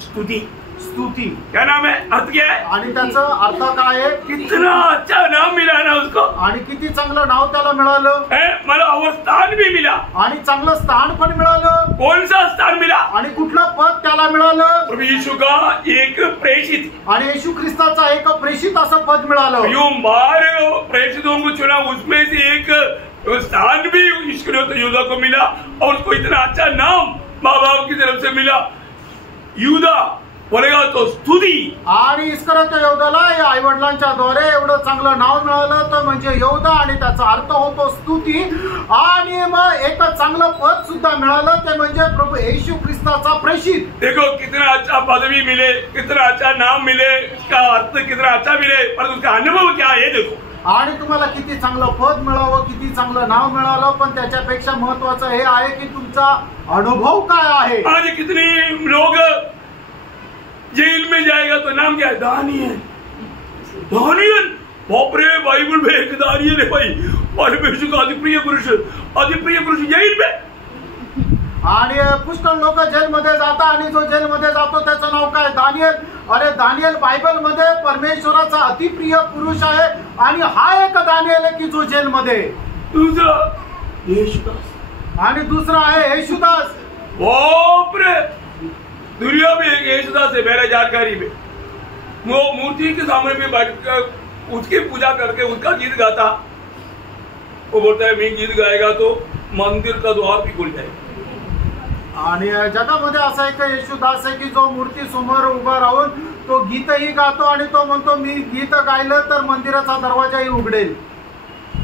स्तुति. स्तुती. क्या नाम है? अर्थ क्या है? आणि त्याचं अर्थ काय आहे? कितना अच्छा नाम मिला ना उसको. आणि किती चांगलं नाव त्याला मिळालं. मला और स्थान भी मिला. आणि चांगलं स्थान पण मिळालं. कौन सा स्थान मिला? आणि कुठलं पद त्याला मिळालं? प्रभु यीशु का एक प्रेषित. आणि येशू ख्रिस्ताचा एक प्रेषित असं पद मिळालं. यूं 12 प्रेषितों को चुना, उसमें से एक स्थान भी यूदा को मिला और उसको इतना अच्छा नाम माँ बाप की तरफ से मिला. यूदा बोलेगा तो स्तुति. आणि इस्करियोत यहूदाला आई वडिलांच्या द्वारे एवढं चांगलं नाव मिळालं तर म्हणजे यहूदा, आणि त्याचा अर्थ होतो स्तुती. आणि मग एक चांगलं पद सुद्धा मिळालं ते म्हणजे प्रभू येशू ख्रिस्ताचा प्रेषित. देखो कितना अच्छा पदवी मिले, कितना अच्छा नाम मिले, उसका अर्थ कितना अच्छा मिले, पर उसका अनुभव क्या है देखो. आणि तुम्हाला किती चांगलं पद मिळावं, किती चांगलं नाव मिळालं, पण त्याच्यापेक्षा महत्वाचं हे आहे की तुमचा अनुभव काय आहे. आज कितने लोग जेल में जाएगा तो नाम क्या है? दानियल. बापरे, बाइबल में एक दानियल है भाई, परमेश्वर का अधिप्रिय पुरुष जेल में. आणि पुष्कळ लोक जेलमध्ये जातात आणि जो जेलमध्ये जातो त्याचं नाव काय? दानियल. अरे दानियल बायबल मध्ये परमेश्वराचा अतिप्रिय पुरुष आहे आणि हा एक दानियल आहे की जो जेलमध्ये. दूसरा येशुदास. आणि दुसरा आहे येशुदास. बापरे, दुनिया में एक येशुदास है मेरे जानकारी में. वो मूर्ति के सामने में बैठकर उसकी पूजा करके उसका गीत गाता. वो बोलता है मैं गीत गाएगा तो मंदिर का द्वार भी खुल जाएगा. आणि जगामध्ये असा एक येशुदास आहे की जो मूर्ती समोर उभा राहून तो गीतही गातो आणि तो म्हणतो मी गीत गायलं तर मंदिराचा दरवाजाही उघडेल.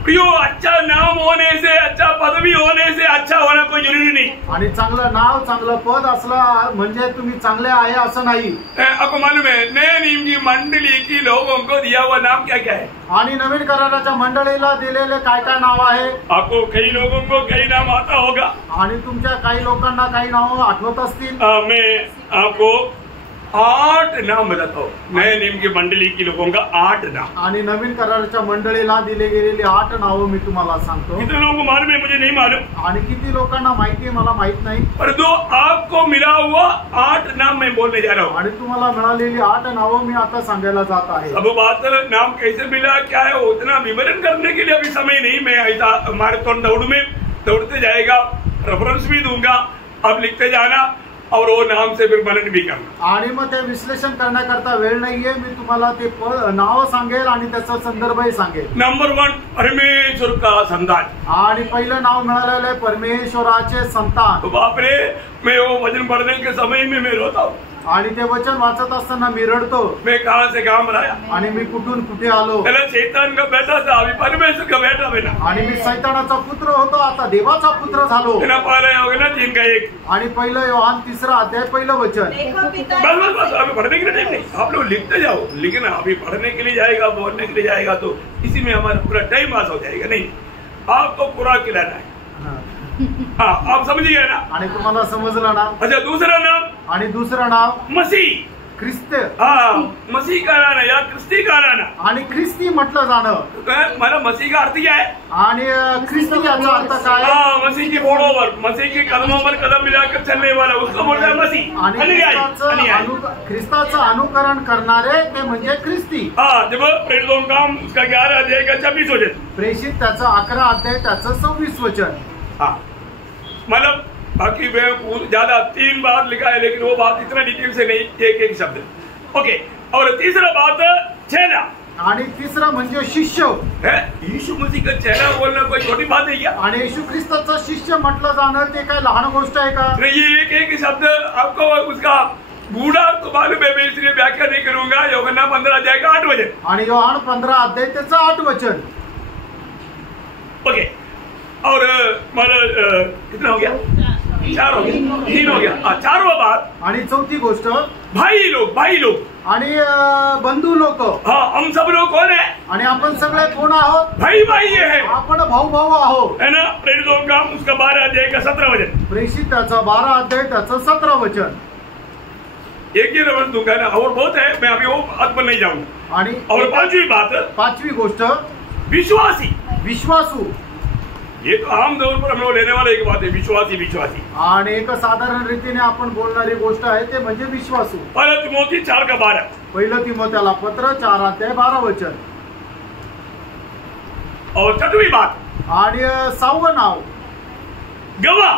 प्रियो, अच्छा नाम होने से, अच्छा पदवी होने से अच्छा होना कोई जरूरी नहीं. आणि चांगलं नाव, चांगलं पद असलं म्हणजे तुम्ही चांगले आहे असं नाही. आपको मालूम है नए नियम की मंडली की लोगों को दिया हुआ नाम क्या क्या है? आणि नवीन कराराच्या मंडळीला दिलेले काय काय नाव आहे? आपको कई लोगों को कई नाम आता होगा. आणि तुमच्या काही लोकांना काही नाव आठवत असतील. मैं आपको 8 नाम बताता हूँ. नए नियम की मंडली की लोगों का 8 नाम. आणि नवीन कराराच्या मंडळीला दिले गेलेली 8 नावं मी तुम्हाला सांगतो. कितने लोगों को मालूम है? मुझे नहीं मालूम. आणि किती लोकांना माहिती आहे मला माहित नाही. पर जो आपको मिला हुआ 8 नाम मैं बोलने जा रहा हूँ. आणि तुम्हाला मिळालेली 8 नावं मी आता सांगायला जात आहे. अब बात नाम कैसे मिला क्या है उतना विवरण करने के लिए अभी समय नहीं. मैं ऐसा माराथन दौड़ते जाएगा, रेफरेंस भी दूंगा, आप लिखते जाना और वो नाम से फिर मनन भी करना. आणि मग ते विश्लेषण करण्याकरता वेळ नाहीये. मी तुम्हाला ते नाव सांगेल आणि त्याचा संदर्भही सांगेल. नंबर 1 परमेश्वर का संतान. आणि पहिलं नाव मिळालेलं आहे परमेश्वराचे संतान. बापरे, मैं वो वचन पढ़ने के समय में मैं रोता हूँ. आणि ते वचन वाचत असताना मी रडतो. मैं कहाँ से कहाँ बनाया. आणि मी कुठून कुठे आलो. पहले शैतान का बेटा था, अभी परमेश्वर का बेटा बना. आणि मी सैतानाचा पुत्र होतो, आता देवाचा पुत्र झालो. पहले हो गया ना 3 का 1. आणि पहिलं योहान 3रा अध्याय पहिलं वचन. बस अभी पढ़ने के लिए टाइम नहीं. आप लोग लिखते जाओ, लेकिन अभी पढ़ने के लिए जाएगा, बोलने के लिए जाएगा तो इसी में हमारा पूरा टाइम पास हो जाएगा. नहीं, आपको पूरा खिलाना है. हाँ, आप समझिए ना. आणि तुम्हाला समजलं ना. अच्छा, दूसरा नाम. आणि दुसरं नाव मसीह. ख्रिस्त. मसीह का लाना या ख्रिस्ती का लाना. आणि ख्रिस्ती म्हटलं जाणं. मला मसीह का अर्थ क्या है? आणि ख्रिस्ती याचा अर्थ काय? मसीह की फोड़ों मसीह के कदमों पर कदम मिलाकर चलने वाला उसको बोलता है मसीह. आणि ख्रिस्ताचं अनुकरण करणारे ते म्हणजे ख्रिस्ती. जब प्रेरितों का काम उसका 11 अध्याय का 26 वचन. प्रेषित त्याचं 11 अध्याय त्याचं 26 वचन. मतलब बाकी ज्यादा 3 बार लिखा है, लेकिन वो बात इतना डिटेल से नहीं, एक शब्द. ओके. और तीसरा बात चेला. आणि तिसरा म्हणजे शिष्य. यीशु मसीह का चेला बोलना कोई छोटी बात है क्या? आणि येशू ख्रिस्ताचा शिष्य म्हटलं जाणं ते काय लहान गोष्ट आहे का? ये एक शब्द आपको उसका गूढ़ा तो मालूम है, मैं इसलिए व्याख्या नहीं करूंगा. यूहन्ना 15 अध्याय का 8 वचन. आणि योहान 15 अध्याय त्याचं 8 वचन. ओके. और मतलब कितना हो गया? 4 हो गया, 3 हो गया। 4वां बात, आणि चौथी गोष्ट, भाई लोग आणि बंधू लोक। हाँ, हम सब लोग कौन है? आणि आपण सगळे कोण आहोत? भाई ये है, आपण भाऊ भाऊ आहोत, है ना। प्रेरितों का उसका 12 अध्याय का 17 वचन, प्रेषित त्याचा 12 अध्याय त्याचं 17 वचन। एक ही रेफरेंस दूंगा ना, और बहुत है, मैं अभी वो बात पर नहीं जाऊंगा। आणि और 5वीं बात, 5वी गोष्ट, विश्वासी। विश्वासू। ये तो आम तौर पर हम लोग लेने वाले एक बात है, विश्वासी। आणि एक साधारण रीतीने आपण बोलणारी गोष्ट आहे ते म्हणजे विश्वासू। 1 तिमोथी 4 का 12, पहिलं तिमोथेला पत्र 4 अध्याय 12 वचन। और 6वीं बात, आणि 6वं नाव, गवाह,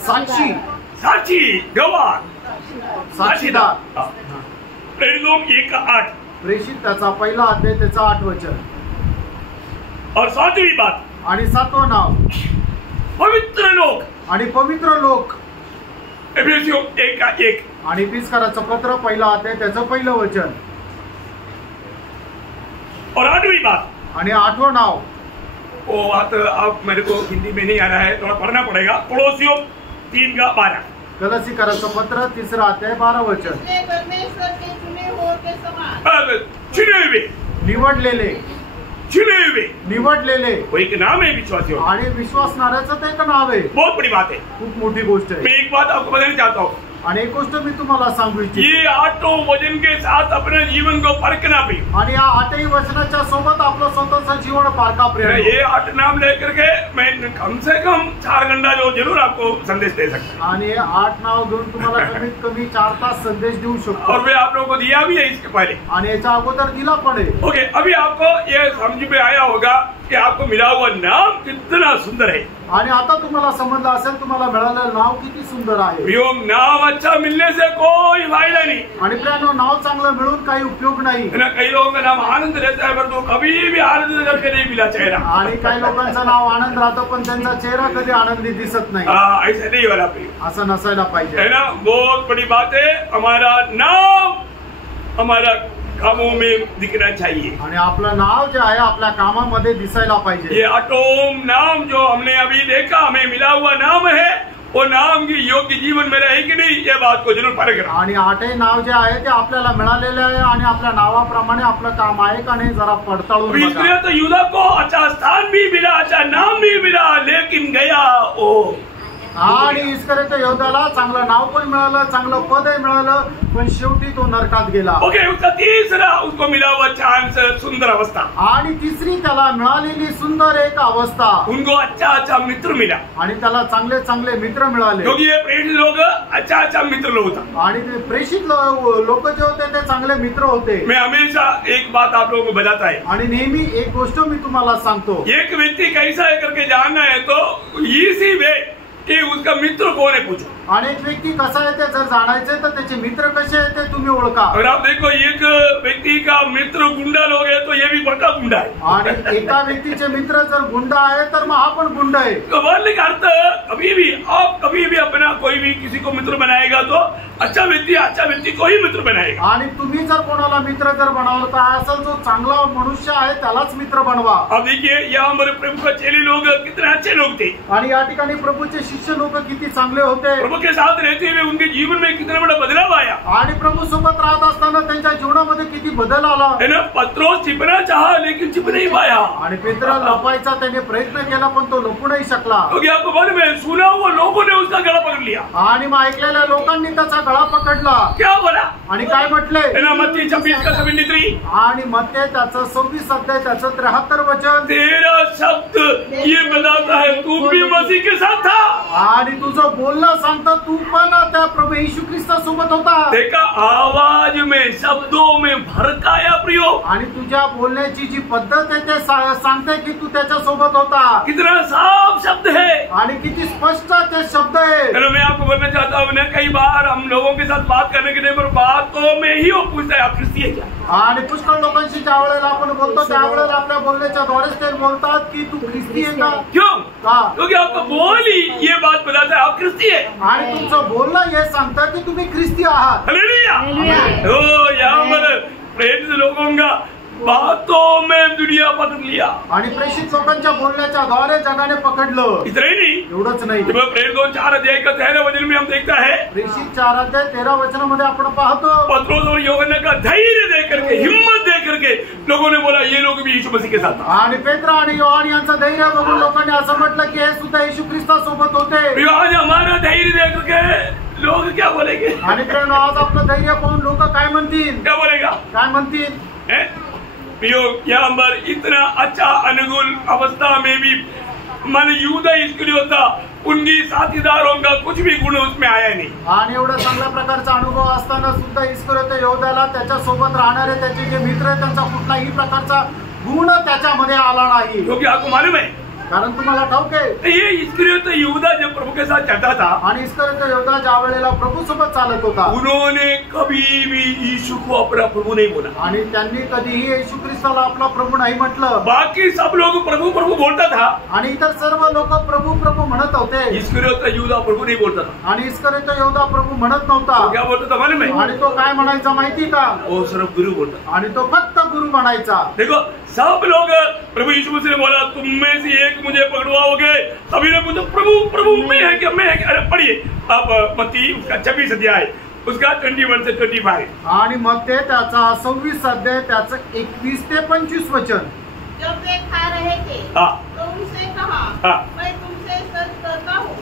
साक्षी, गवाह, साक्षीदार। प्रेरितों 1 का 8, प्रेषित त्याचा पहिला अध्याय त्याचं 8 वचन। और 7वीं बात, आणि 7वं नाव, पवित्र लोग, आणि पवित्र लोक। एफेसियों 1 का 1, आणि इफिसकराचं पत्र पहिला अध्याय त्याचं पहिलं वचन। और 8वीं बात, आणि 8वं नाव, वो बात अब मेरे को हिंदी में नहीं आ रहा है, थोड़ा पढ़ना पड़ेगा। कोलोसियों 3 का 12, गलातीकराचं पत्र 3रा अध्याय 12 वचन। इसलिए परमेश्वर के चुने हुओं के समान, चुने हुए, निवडलेले, वो एक नाम है विश्वासियों, आणि विश्वासणाऱ्याचं ते एक नाव आहे। बहुत बड़ी बात है। खूप मोठी गोष्ट आहे। मैं एक बात आपको बताना चाहता हूँ, आणि एक गोष्ट मी तुम्हाला सांगू इच्छितो, ये 8 वचन के साथ अपने जीवन को परखना भी, आणि या 8ही वचनाच्या सोबत आपलं स्वतःचं जीवन पारखा प्रेरणा। ये 8 नाम लेकर के मैं कम से कम 4 घंटा जो जरूर आपको संदेश दे सकता आणि 8 नाव घेऊन तुम्हाला कमीत कमी 4 तास संदेश देऊ हूँ, शकतो। और मैं आप लोगों को दिया भी है इसके पहले। आणि याच्या अगोदर दिला पडेल। ओके, अभी आपको ये समझ में आया होगा कि आपको मिला हुआ नाम कितना सुंदर है। आणि आता तुम्हाला समजलं असेल तुम्हाला मिळालेलं नाव किती सुंदर आहे। योग नाम अच्छा मिलने से कोई फायदा नहीं, आणि प्रियानो, नाव चांगलं मिळून काही उपयोग नाही। है ना। कई लोगों का नाम आनंद रहता है, पर तो कभी भी आनंद करके नहीं मिला चेहरा। आणि काही लोकांचं नाव आनंद राहतं पण त्यांचा चेहरा कधी आनंदी दिसत नाही। ऐसा नहीं वाला प्रिय, असं नसायला पाहिजे, है ना। बहुत बड़ी बात है, हमारा नाम हमारा कामों में दिखना चाहिए। आणि आपलं नाव जे आहे आपल्या कामामध्ये दिसायला पाहिजे। ये अटोम नाम जो हमने अभी देखा, हमें मिला हुआ नाम है, वो नाम की योग्य जीवन में रहे कि नहीं, ये बात को जरूर परखना। आणि 8हे नाव जे आहे ते आपल्याला मिळालेले आहे आणि आपल्या नावाप्रमाणे आपलं काम आहे का नाही जरा पडताळून इसलिए बघा। तो युदा को अच्छा स्थान भी मिला, अच्छा नाम भी मिला, लेकिन गया ओ। आणि इस्करियोत योद्धाला चांगलं नाव पण मिळालं, चांगलं पदही मिळालं, पण शेवटी तो नरकात गेला। ओके, उसका तीसरा उसको मिला हुआ चांस, सुंदर अवस्था। आणि तिसरी त्याला मिळालेली सुंदर एक अवस्था, उनको अच्छा मित्र मिला, आणि त्याला चांगले चांगले मित्र मिळाले। क्योंकि ये प्रेरित लोग अच्छा मित्र लोग था। आणि ते प्रेषित लोक जे होते ते चांगले मित्र होते। मैं हमेशा एक बात आप लोगों को बताता है, आणि नेहमी एक गोष्ट मी तुम्हाला सांगतो, एक व्यक्ति कैसा है करके जानना है तो इसी वे कि उसका मित्र कौन है पूछो। आणि एक व्यक्ती कसा आहे ते जर जाणायचे तर त्याचे मित्र कसे आहेत ते तुम्ही ओळखा। अगर आप देखो एक व्यक्ति का मित्र गुंडा लोग है तो ये भी बड़ा गुंडा है, आणि एका व्यक्तीचे मित्र जर गुंडा आहे तर मग हा पण गुंड आहे। तो बोलने का अर्थ कभी भी अपना कोई भी किसी को मित्र बनाएगा तो अच्छा व्यक्ति को ही मित्र बनाएगा। आणि तुम्ही जर कोणाला मित्र जर बनवता असेल जो चांगला मनुष्य आहे त्यालाच मित्र बनवा। अब देखिए यहाँ हमारे प्रभु का चेले लोग कितने अच्छे लोग थे, आणि या ठिकाणी प्रभूचे शिष्य लोक किती चांगले होते। प्रभु के साथ रहते हुए उनके जीवन में कितना बड़ा बदलाव आया, आणि प्रभू सोबत राहत असताना त्यांच्या जीवनामध्ये किती बदल आला। है ना। पत्रोस छिपना चाहा लेकिन छिप नहीं पाया, आणि पेत्र लपायचा त्याने प्रयत्न केला पण तो लपू नाही शकला। क्योंकि आपको मालूम है सुना हुआ लोगों ने उसका गला पकड़ लिया। आणि मग ऐकलेल्या लोकांनी त्याचा गळा पकडला। क्या बोला, आणि काय म्हटले, है ना। मत्ती 26 का 73, आणि मत्ती त्याचं 26 अध्याय त्याचं 73 वचन, तेरा शब्द ये बताता है तू भी मसीह के साथ था। आणि तुझं बोलणं सांगतं तू पण त्या प्रभू येशू ख्रिस्ता सोबत होता। देखा, आवाज में शब्दों में भड़काया प्रयोग, आणि तुझ्या बोलण्याची जी पद्धत आहे ते सांगते की तू त्याच्या सोबत होता। कितना साफ शब्द है, आणि किती स्पष्ट ते शब्द आहे। चलो मैं आपको बोलना चाहता हूँ ना, कई बार हम लोगों के साथ बात करने के लिए पर बातों में ही वो पूछता है आप ख्रिस्ती है क्या। आणि पुष्कळ लोकांशी ज्या वेळेला आपण बोलतो त्यावेळेला आपल्या बोलण्याच्या द्वारेच ते बोलतात की तू ख्रिस्ती आहे का। क्यों? का? क्योंकि आपका बोल ही ये बात बताता है आप ख्रिस्ती है। आणि तुमचं बोलणं हे सांगतं की तुम्ही ख्रिस्ती आहात। हालेलुया। हालेलुया। ओ यहाँ पर प्रेरित लोगों का बातों में दुनिया पकड़ लिया आणि प्रेषित लोकांच्या बोलण्याच्या द्वारे जगाने पकडलं. इतना ही नहीं, एवढंच नाही, प्रेरित 2:4 अध्याय का 13 वचन में हम देखता है प्रेषित 4:13 वचनामध्ये आपण पाहतो पत्रोस और यूहन्ना का धैर्य दे करके, हिम्मत दे करके लोगों ने बोला ये लोग भी यीशु मसीह के साथ. आणि पेत्र आणि योहान यांचं धैर्य बघून लोकांनी असं म्हटलं की हे सुद्धा येशू ख्रिस्तासोबत होते. आज हमारा धैर्य दे करके लोग क्या बोलेंगे? आणि प्रेरणा आज आपलं धैर्य पाहून लोक काय म्हणतील? क्या बोलेगा? काय म्हणतील? प्रियो, यहाँ पर इतना अच्छा अनुकूल अवस्था में भी मन यूदा इस्करियोता उनकी साथीदारों का कुछ भी गुण उसमें आया नहीं. आणि एवढा चांगल्या प्रकारचा अनुभव असताना सुद्धा इस्करियोत यहूदाला त्याच्या सोबत राहणारे त्याचे जे मित्र आहेत त्यांचा कुठलाही प्रकारचा गुण त्याच्यामध्ये आला नाही. क्योंकि आपको मालूम है, कारण तुम्हाला ठाऊक आहे ये इस्करियोत यहूदा जब प्रभु के साथ चलता था आणि इस्करियोत यहूदा ज्या वेळेला प्रभू सोबत चालत होता उन्होंने कभी भी यीशु को अपना प्रभु नहीं बोला. आणि त्यांनी कधीही येशू ख्रिस्ताला आपला प्रभू नाही म्हटलं. बाकी सब लोग प्रभु प्रभु बोलता था आणि इतर सर्व लोक प्रभू प्रभू म्हणत होते. इस्करियोत यहूदा प्रभु नहीं बोलता था. आणि इस्करियोत यहूदा प्रभू म्हणत नव्हता. तो क्या बोलता था मालूम है? आणि तो काय म्हणायचा माहिती का? वो सिर्फ गुरु बोलता. आणि तो फक्त गुरु म्हणायचा. देखो सब लोग प्रभु यीशु मसीह ने बोला तुम में से एक मुझे पकड़वाओगे. सभी ने पूछा प्रभु प्रभु मैं है क्या, मैं है क्या? अरे पढ़िए अब मत्ती उसका 26 अध्याय उसका 21 से 25. आणि मग ते त्याचा 26 अध्याय त्याचं 21 ते 25 वचन. जब वे खा रहे थे तो उनसे कहा मैं तुमसे सच कहता हूँ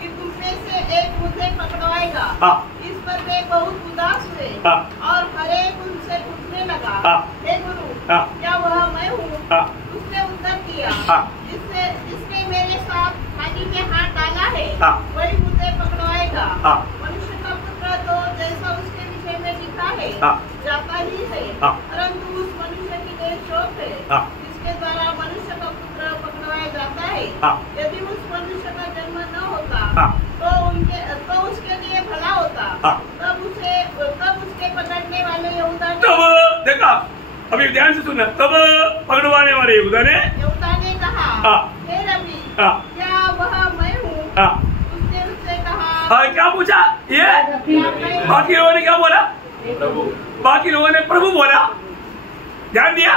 कि तुम में से एक मुझे पकड़वाएगा. इस पर वे बहुत उदास हुए और हर एक उनसे पूछने लगा हे गुरु क्या वह मैं हूँ? उसने उत्तर दिया जिसने मेरे साथ थाली में हाथ डाला है वही मुझे पकड़वाएगा. मनुष्य का पुत्र तो जैसा उसके विषय में लिखा है जाता ही है, परंतु उस मनुष्य की देर शोक है जिसके द्वारा मनुष्य का पुत्र पकड़वाया जाता है. यदि उस मनुष्य का जन्म न होता तो उसके लिए भला होता. तब उसके पकड़ने वाले यहूदा तब देखा, अभी ध्यान से सुनना. तब पकड़वाने वाले यहूदा ने कहा हे रबी क्या वह मैं हूँ? उसने उससे कहा क्या पूछा? ये बाकी लोगों ने क्या बोला? प्रभु. बाकी लोगों ने प्रभु बोला. ध्यान दिया.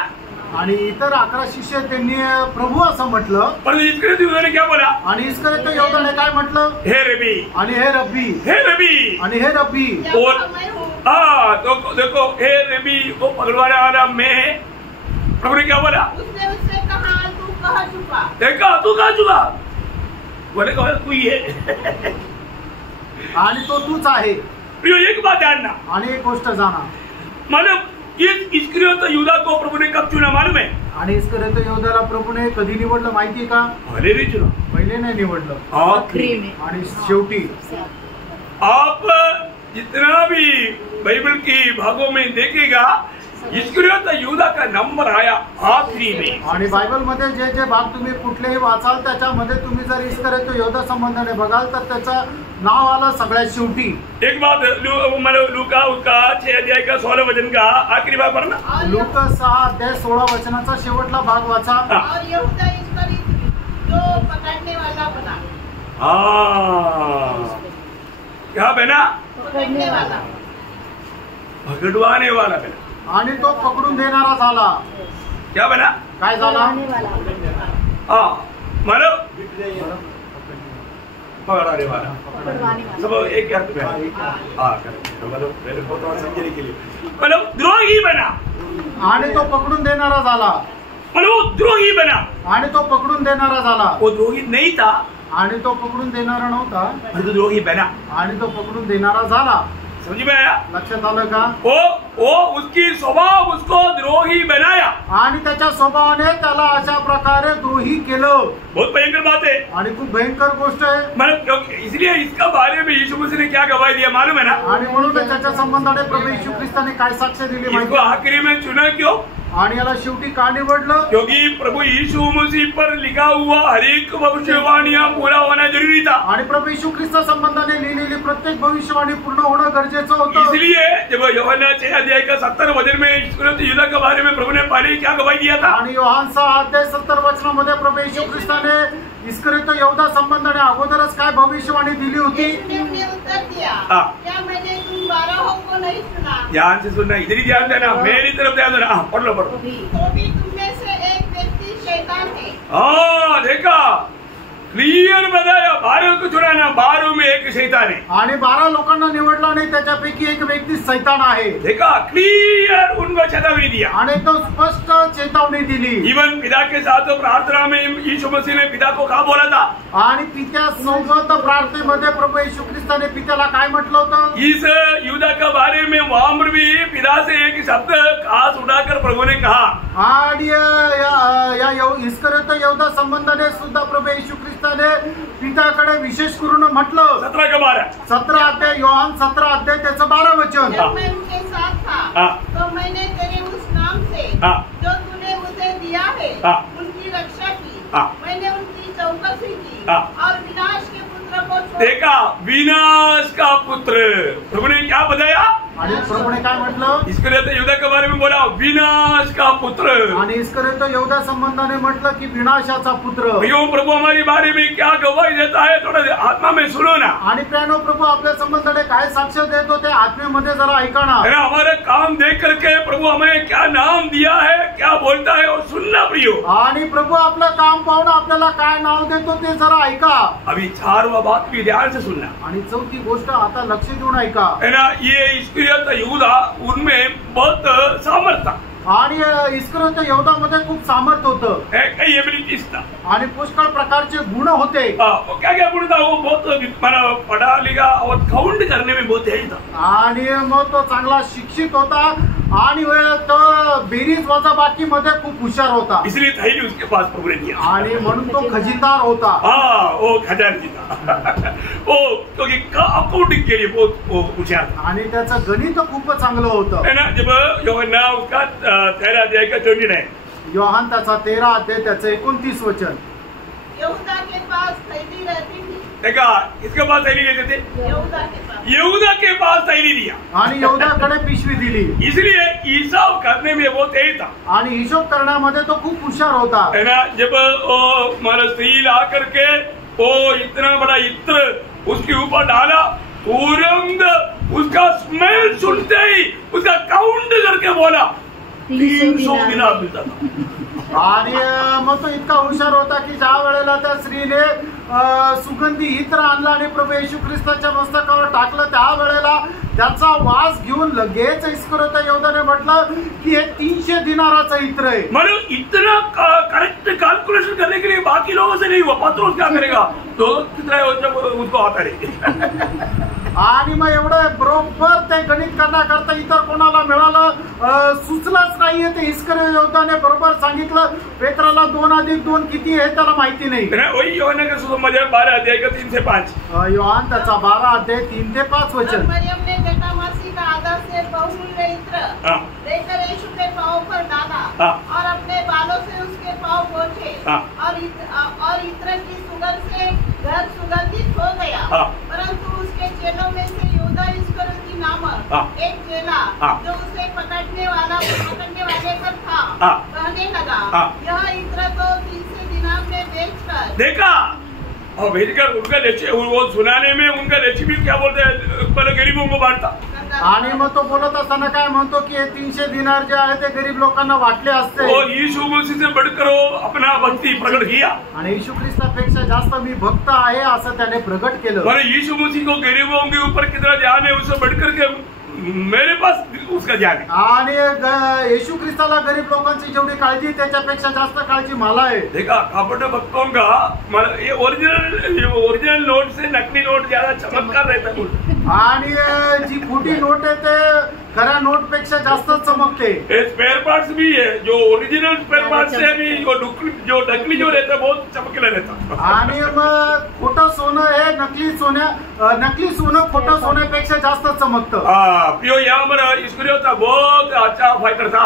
आणि इतर 11 शिष्य त्यांनी प्रभू असं म्हटलं. पण इस्करियोत यहूदाने क्या बोला? आणि इस्करियोत यहूदाने काय म्हटलं? हे रबी. आणि हे रब्बी. हे रबी. आणि हे रब्बी. और मैं हूँ. तो देखो हे रबी वो पकड़वाने वाला मैं. प्रभु ने क्या बोला? उसने उससे कहा तू कहाँ छुपा? देखा तू कहाँ छुपा? बोले कहा तू ही है. आणि तो तूच आहे. प्रियो एक बात जानना. आणि एक गोष्ट जाणा. मतलब इस्करियोत यहूदा को प्रभु ने कब चुना मालूम है? आणि इस्करियोत यहूदाला प्रभूने कधी निवडलं माहिती का? पहले नहीं चुना, पहिले नाही निवडलं, आखिरी में. आणि शेवटी. आप जितना भी बाइबल की भागों में देखेगा इस्करियोत यहूदा का नंबर आया आखिरी में. आणि बायबल मध्ये जे जे भाग तुम्ही कुठलेही वाचाल त्याच्यामध्ये तुम्ही जर इस्करियोत यहूदा संबंधाने बघाल तर त्याचं नाव आलं सगळ्यात शेवटी. एक बात लूका उसका 6 अध्याय का 16 वचन का आखिरी भाग पढ़ना. लूका 6 अध्याय 16 वचनाचा शेवटला भाग वाचा. और यहूदा इस्करियोत जो पकड़ने वाला बना. क्या बना? पकड़ने वाला. पकड़वाने वाला बना. आणि तो पकडून देणारा झाला. क्या बना? काय झाला? मतलब पकड़वाने वाला. सब एक अर्थ में समझने के लिए मतलब द्रोही बना. आणि तो पकडून देणारा झाला. मतलब वो द्रोही बना. आणि तो पकडून देणारा झाला. वो द्रोही नहीं था आणि तो पकडून देणारा नव्हता, परंतु द्रोही बना. आणि तो पकडून देणारा झाला. समझ में आया? लक्षात आलं का? वो उसकी स्वभाव उसको द्रोही बनाया. आणि त्याच्या स्वभावाने त्याला अशा प्रकारे द्रोही केलं. बहुत भयंकर बात है. आणि खूप भयंकर गोष्ट आहे. मतलब इसलिए इसका बारे में यीशु मसीह ने क्या गवाही दिया मालूम है ना? आणि म्हणून त्याच्या संबंधाने प्रभू येशू ख्रिस्ताने काय साक्ष दिली इसको माहिती? आखिरी में चुना क्यों? आणि याला शेवटी का निवडलं? क्योंकि प्रभु यीशु मसीह पर लिखा हुआ हर एक भविष्यवाणियां पूरा होना जरूरी था. आणि प्रभू येशू ख्रिस्ता संबंधाने लिहिलेली प्रत्येक भविष्यवाणी पूर्ण होणं गरजेचं होतं. इसलिए जब यूहन्ना 6 अध्याय का 70 वचन में इस्करियोत यहूदा के बारे में प्रभु ने पहले क्या गवाही दिया था? आणि योहान 6 अध्याय 70 वचनामध्ये प्रभू येशू ख्रिस्ताने इस्करियोत यहूदा संबंधाने अगोदरच काय भविष्यवाणी दिली होती? उसने उत्तर दिया क्या मैंने तुम 12 को नहीं सुना। ध्यान से सुनना, इधर ही ध्यान देना, मेरी तरफ ध्यान देना। पढ़ लो पढ़ो। तो भी तुम में से एक व्यक्ति शैतान है। हाँ देखा, क्लियर बताया, 12 को छुड़ाना, 12 में एक शैतान है। आणि 12 लोकांना निवडलं आणि त्याच्यापैकी एक व्यक्ती सैतान आहे. देखा, क्लियर उनको चेतावनी दिया आणि तो स्पष्ट चेतावणी दिली. इवन पिता के साथ प्रार्थना में यीशु मसीह ने पिता को कहा बोला था, आणि पित्यासोबत प्रार्थनेमध्ये प्रभू येशू ख्रिस्ताने पित्याला काय म्हटलं होतं? इस युदा के बारे में वहां पर भी पिता से एक शब्द खास उठाकर प्रभु ने कहा। आणि इस्करियोत यहूदा संबंधाने सुद्धा प्रभू येशू ख्रिस्ताने पित्याकडे विशेष करून म्हटलं. 17 के 12 17 अध्याय, योहान 17 अध्याय त्याचं 12 वचन. जब मैं उनके साथ था तो मैंने तेरे उस नाम से जो तूने मुझे दिया है उनकी रक्षा की। मैंने उनकी चौकसी की और विनाश के पुत्र को छोड़। देखा, विनाश का पुत्र प्रभु ने क्या बताया? आणि प्रभूने काय म्हटलं? इस्करियोत यहूदा के बारे में बोला, विनाश का पुत्र। आणि इस्करियोत यहूदा संबंधाने म्हटलं की विनाशाचा पुत्र. भैया, प्रभु हमारे बारे में क्या गवाही देता है, थोड़ा आत्मा में सुनो ना। आणि प्यानो प्रभू आपल्या संबंधाने काय साक्ष देतो ते आत्मेमध्ये जरा ऐका ना. हमारे काम देख करके प्रभु हमें क्या नाम दिया है, क्या बोलता है, और सुनना प्रियो। आणि प्रभू आपलं काम पाहून आपल्याला काय नाव देतो ते जरा ऐका. अभी 4वां बात भी ध्यान से सुनना। आणि 4थी गोष्ट आता लक्ष देऊन ऐका. है ना, ये इस्करियोत यहूदा, उनमें बहुत सामर्थ्य था आणि इस्करियोत यहूदामध्ये खूप सामर्थ होतं. कई एबिलिटीज था आणि पुष्कळ प्रकारचे गुण होते. वो क्या क्या गुण था? वो बहुत पढ़ा लिखा और काउंट करने में बहुत तेज था। आणि मग तो चांगला शिक्षित होता आणि तो बेरीज वजाबाकी मध्ये खूप हुशार होता. इसलिए थैली उसके पास प्रभु ने दिया। आणि म्हणून तो खजिनदार होता. हाँ, वो खजानची था। वो क्योंकि अकाउंटिंग के लिए बहुत होशियार था। आणि त्याचं गणित खूप चांगलं होतं. है ना, जब यूहन्ना उसका 13 अध्याय का 29, योहान त्याचा 13 अध्याय त्याचं 29 वचन. यहूदा के पास थैली रहती थी। देखा, इसके पास थैली लेते थे, यहूदा के पास थैली दिया आणि यहूदाकडे पिशवी दिली. इसलिए हिसाब करने में वो तेज था। आणि हिशोब करण्यामध्ये तो खूप हुशार होता. है ना, जब हमारा स्त्री ला करके वो इतना बड़ा इत्र उसके ऊपर डाला, तुरंत उसका स्मेल सुनते ही उसका काउंट करके बोला 300 दिनार मिलता था। आणि मग तो इतका हुशार होता की ज्या वेळेला त्या स्त्रीने सुगंधी इत्र आणला आणि प्रभू येशू ख्रिस्ताच्या मस्तकावर टाकलं, त्या वेळेला त्याचा वास घेऊन लगेच इस्करियोत यहूदाने म्हटलं की हे 300 दिनाराचं इत्र आहे. मतलब इतना करेक्ट कैलकुलेशन करने के लिए बाकी लोगों से नहीं हुआ। पत्रोस क्या करेगा, तो कितना उसको आता नहीं। आणि मग एवढं बरोबर ते गणित करण्याकरता इतर कोणाला मिळालं सुचलंच नाहीये. ते इस्करियोत यहूदाने बरोबर सांगितलं, पेत्राला 2 अधिक 2 किती हे त्याला माहिती नाही. वही यूहन्ना का सुसमाचार 12 अध्याय का 3 से 5, योहान त्याचा 12 अध्याय 3 ते 5 वचन. मरियम ने जटामासी का आदर से बहुमूल्य इत्र लेकर यीशु के पांव पर डाला और अपने बालों से उसके पांव पोंछे और इत्र की सुगंध से घर सुगंधित हो गया। परंतु उसके चेलों में से यहूदा इस्करियोती नामक एक चेला जो उसे पकड़ने वाले पर था कहने लगा, यह इत्र तो 300 दिनार में बेचकर। देखा, और भेजकर उनका लेची, वो सुनाने में उनका लेची भी क्या बोलते हैं, पहले गरीबों को बांटता। आणि मग तो बोलत असताना काय म्हणतो की हे 300 दिनार जे आहे ते गरीब लोकांना वाटले असते. और यीशु मसीह से बढ़कर अपना भक्ति प्रकट किया आणि येशू ख्रिस्तापेक्षा जास्त मी भक्त आहे असं त्याने प्रकट केलं. और यीशु मसीह को गरीबों के ऊपर कितना ध्यान है, उससे बढ़कर के मेरे पास उसका ध्यान है. आणि येशू ख्रिस्ताला गरीब लोकांची जेवढी काळजी त्याच्यापेक्षा जास्त काळजी मला आहे. देखा, कपट भक्तों का ये ओरिजिनल नोट से नकली नोट ज्यादा चमत्कार रहता है. आणि जी खोटी नोट आहे ते खऱ्या नोट पेक्षा जास्त चमकते. स्पेयर पार्ट्स भी है, जो ओरिजिनल स्पेयर पार्ट्स है भी, जो नकली जो रहता है बहुत चमकीला रहता. आणि मग खोटं सोनं हे नकली सोनं खोटं सोन्यापेक्षा जास्त चमकतं. प्रियो, यहाँ पर इस्करियोत बहुत अच्छा फाइटर था.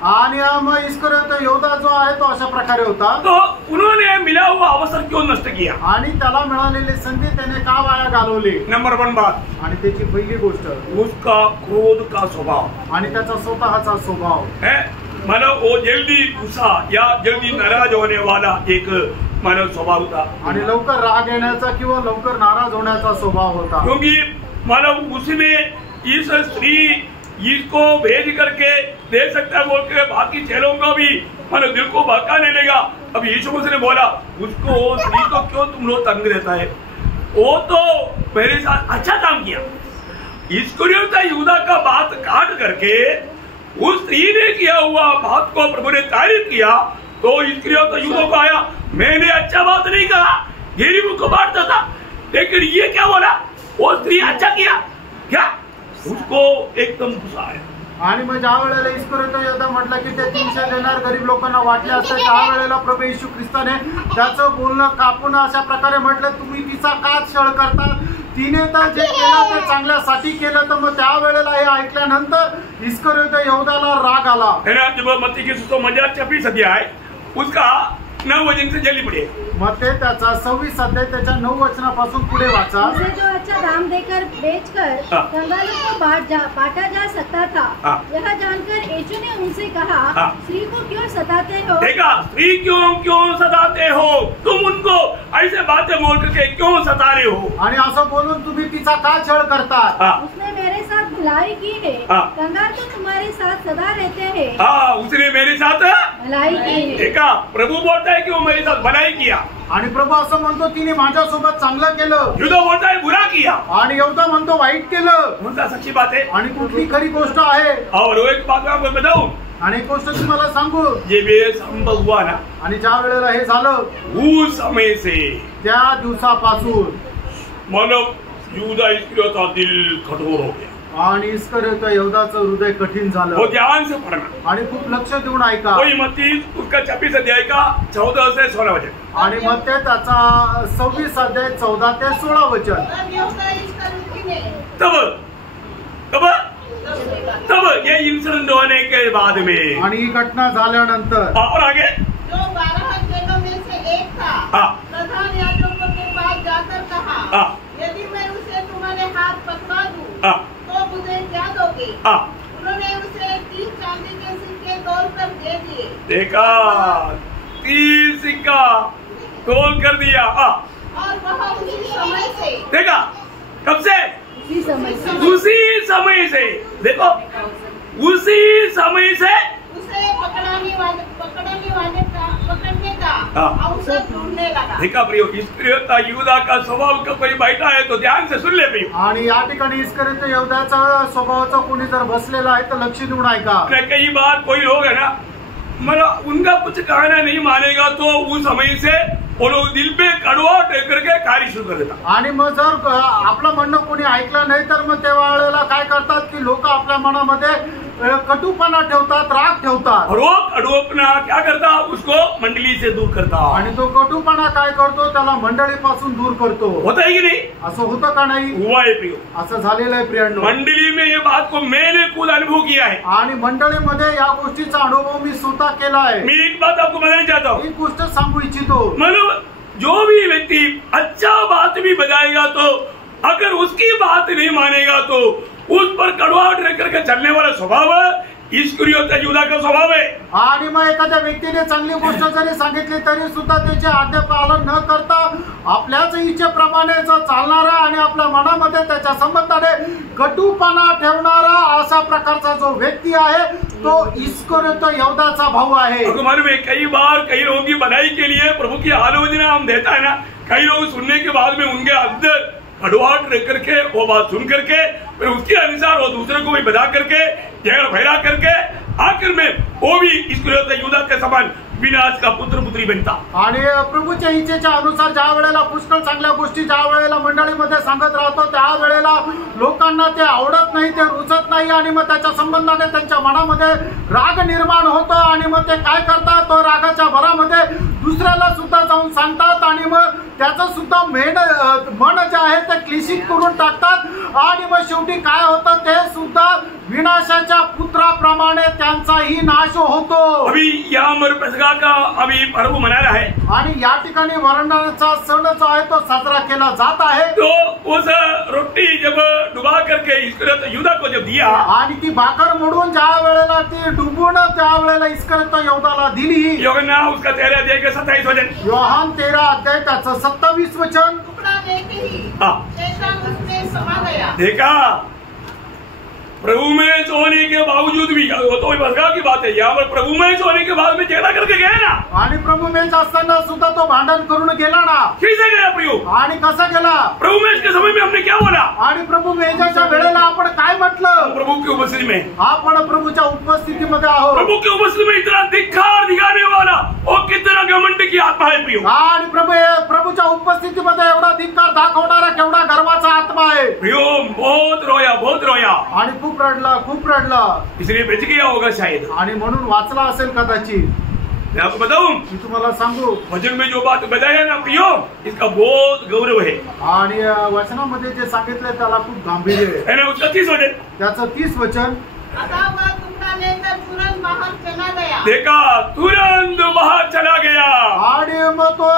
आणि मग इस्करियोत यहूदा जो आहे तो अशा प्रकारे होता. तो उन्होंने मिला हुआ अवसर क्यों नष्ट किया? आणि त्याला मिळालेली संधी त्याने का वाया घालवली? नंबर 1 बात, आणि त्याची पहिली गोष्ट उसका क्रोध का स्वभाव. आणि त्याचा स्वतःचा स्वभाव है, मतलब वो जल्दी गुस्सा या जल्दी नाराज होने वाला एक मानव स्वभाव था. आणि लवकर राग येण्याचा किंवा लवकर नाराज होण्याचा स्वभाव होता. क्योंकि मानव उसने इस स्त्री इसको भेज करके दे सकता है बोल के बाकी चेलों को भी मतलब दिल को बहकाने लगा। अब यीशु मसीह ने बोला उसको स्त्री को क्यों तुम लोग तंग देता है, वो तो मेरे साथ अच्छा काम किया। इस्करियोता यहूदा का बात काट करके उस स्त्री ने किया हुआ बात को प्रभु ने तारीफ किया, तो इस्करियोता यहूदा को आया मैंने अच्छा बात नहीं कहा, गरीबों को बांटता था, लेकिन ये क्या बोला वो स्त्री अच्छा किया क्या, उसको एकदम गुस्सा आया। आणि मग ज्या वेळेला इस्करियोता यहूदा म्हटलं की ते 300 देनार गरीब लोकांना वाटले असते, त्या वेळेला प्रभू येशू ख्रिस्ताने त्याचं बोलणं कापून अशा प्रकारे म्हटलं तुम्ही तिचा का छळ करता, तिने तर जे केलं ते चांगल्यासाठी केलं। तर मग त्या वेळेला हे ऐकल्यानंतर इस्करियोता यहूदाला राग आला। जब मत्ती की सुसमाचार 26 अध्याय उसका 9 वचन से जल्दी पढ़िए। मग ते त्याचा 26 अध्याय त्याच्या 9 वचनापासून पुढे वाचा। उसे जो अच्छा दाम देकर बेचकर कंगालों को बांटा जा सकता था, यह जानकर यीशु ने उनसे कहा स्त्री को क्यों सताते हो। देखा स्त्री क्यों सताते हो, तुम उनको ऐसे बातें बोल करके क्यों सता रहे हो, आणि असं बोलून तुम्ही तिचा का छळ करता। उसने मेरे साथ भलाई की है, कंगाल तो तुम्हारे साथ सदा रहते हैं। उसने मेरे साथ भलाई की है। देखा प्रभु बोलता है कि वो मेरे साथ भलाई किया, आणि प्रभू असं म्हणतो तिने माझ्यासोबत चांगलं केलं, युद्ध बोलता है बुरा किया, आणि यहूदा म्हणतो वाईट केलं। कौन सच्ची बात है आणि कुठली खरी गोष्ट आहे। और वो एक बात मैं आपको बताऊं, आणि एक गोष्ट तुम्हाला सांगू, ये भी संभव हुआ ना, आणि ज्या वेळेला हे झालं उस समय से त्या दिवसापासून मानव युदा इस्करियोता दिल कठोर हो गया, आणि इस्करियोता यहूदाचं हृदय कठीण झालं। वो ध्यान से पढ़ना, आणि खूप लक्ष देऊन ऐका। कोई मत्ती उसका 26 अध्याय का 14 से 16 वचन, आणि मग ते त्याचा 26 अध्याय 14 ते 16 वचन। तब यहूदा इस्करियोती ने तब ये इंसिडेंट होने के बाद में आणि ही घटना झाल्यानंतर और आगे जो 12 चेलों में से एक था, प्रधान याजकों के पास जाकर कहा यदि मैं उसे तुम्हारे हाथ पकड़ा दूं तो मुझे क्या दोगे। उन्होंने उसे 30 चांदी के सिक्के तोलकर दे दिए। देखा 30 सिक्का तोल कर दिया। और वह उसी समय से, देखा कब से, उसी समय से देखो उसी समय से उसे पकड़ने का अवसर ढूंढने लगा। देखा प्रियो, इस्करियोता यहूदा का स्वभाव का कोई बैठा है तो ध्यान से सुन ले प्रियो। आणि या ठिकाणी इस्करियोता यहूदाचा स्वभावाचा कोणी जर बसलेला आहे तर लक्ष देऊन ऐका। कई बार कोई लोग है ना, मतलब उनका कुछ कहना नहीं मानेगा तो उस समय से वो लोग दिल पे कड़वा टेक करके कार्य शुरू कर देता। आणि मग जर आपलं म्हणणं कोणी ऐकलं नाही तर मग त्या वेळेला काय करतात की लोक आपल्या मनामध्ये कटुपणा ठेवतात, राग ठेवतात। और वो कटुपणा क्या करता, उसको मंडली से दूर करता। आणि तो कटुपणा काय करतो, त्याला मंडळीपासून दूर करतो। होता है कि नहीं, असं होतं का नाही, हुआ है प्रियो, असं झालेलं आहे प्रियांनो। मंडली में ये बात को मैंने खुद अनुभव किया है, आणि मंडळीमध्ये या गोष्टीचा अनुभव मी स्वतः केला आहे। मैं एक बात आपको बताना चाहता हूँ, एक गोष्ट सांगू इच्छितो, मतलब जो भी व्यक्ति अच्छा बात भी बताएगा तो अगर उसकी बात नहीं मानेगा तो उस पर कड़वाहट रख करके चलने वाला स्वभाव इस्करियोता यहूदा का स्वभाव है। आणि मग एखाद्या व्यक्तीने चांगली गोष्ट जरी सांगितली तरी सुद्धा त्याचे आज्ञा पालन न करता आपल्याच इच्छेप्रमाणे चालणारा आणि आपल्या मनामध्ये त्याच्या संबंधाने कटुपणा ठेवणारा अशा प्रकारचा जो व्यक्ती आहे तो इस्करियोता यहूदाचा भाऊ आहे। मालूम है कई बार कई लोगों की भलाई के लिए प्रभु की आलोचना हम देता है ना, कई लोग सुनने के बाद में उनके अंदर कड़वाहट रख करके वो बात सुन करके फिर उसके अनुसार वो दूसरे को भी बता करके झगड़ा फैला करके आखिर में वो भी इस्करियोता यहूदा के समान विनाश का पुत्र पुत्री बनता। आणि प्रभूच्या इच्छेच्या अनुसार ज्या वेळेला पुष्कळ चांगल्या गोष्टी ज्या वेळेला मंडळीमध्ये सांगत राहतो त्या वेळेला लोकांना ते आवडत नाही, ते रुचत नाही आणि मग त्याच्या संबंधाने त्यांच्या मनामध्ये राग निर्माण होतो आणि मग ते काय करतात, तो रागाच्या भरामध्ये दुसऱ्याला सुद्धा जाऊन सांगतात आणि मग त्याचं सुद्धा मन जे आहे ते क्लेशित करून टाकतात आणि मग शेवटी काय होतं ते सुद्धा विनाशाच्या पुत्राप्रमाणे त्यांचाही नाश होतो। अभी यहाँ मरपसगा का अभी पर्व मना रहा है आणि या ठिकाणी मरणाचा सण जो आहे तो साजरा केला जात आहे। तो उस रोटी जब डुबा करके इस्करियोता यहूदा को जब दिया आणि ती भाकर मोडून ज्या वेळेला ती डुबून त्या वेळेला इस्करियोता यहूदाला दिली, यूहन्ना उसका 13 अध्याय का 27 वचन, योहान 13 अध्याय त्याचं 27 वचन। टुकड़ा देते ही हाँ। शैतान उसमें समा गया। देखा प्रभु में होने के बावजूद भी, वो तो भसगा की बात है, यहाँ पर प्रभु में होने के बाद में झगड़ा करके गए ना, आणि प्रभु मेच असताना सुद्धा तो भांडण करून गेला ना. कैसे गया प्रियो? आणि कसा गेला? प्रभु में के समय में हमने क्या बोला? आणि प्रभु मेजाच्या वेळेला आपण काय म्हटलं? प्रभु की उपस्थिति में, आपण प्रभूच्या उपस्थितीमध्ये आहोत. प्रभु की उपस्थिति में इतना धिक्कार दिखाने वाला और कितना घमंड की आत्मा है प्रियो. आणि प्रभूच्या उपस्थितीमध्ये एवढा धिक्कार दाखवणारा केवढा गर्वाचा आत्मा आहे. प्रियो बहुत रोया, बहुत रोया, आणि खूप रडला, खूप रडला. इसलिए बच गया होगा शायद. आणि म्हणून वाचला असेल कदाचित. मैं आपको बताऊं, मी तुम्हाला सांगू, भजन में जो बात बताया ना प्रियो, इसका बहुत गौरव है. आणि वचनामध्ये जे सांगितलंय त्याला खूप गांभीर्य आहे. ना उसका 30 वचन, त्याचं 30 वचन. अतः वह टुकड़ा लेकर तुरंत बाहर चला गया. देखा तुरंत बाहर चला गया. आणि मग तो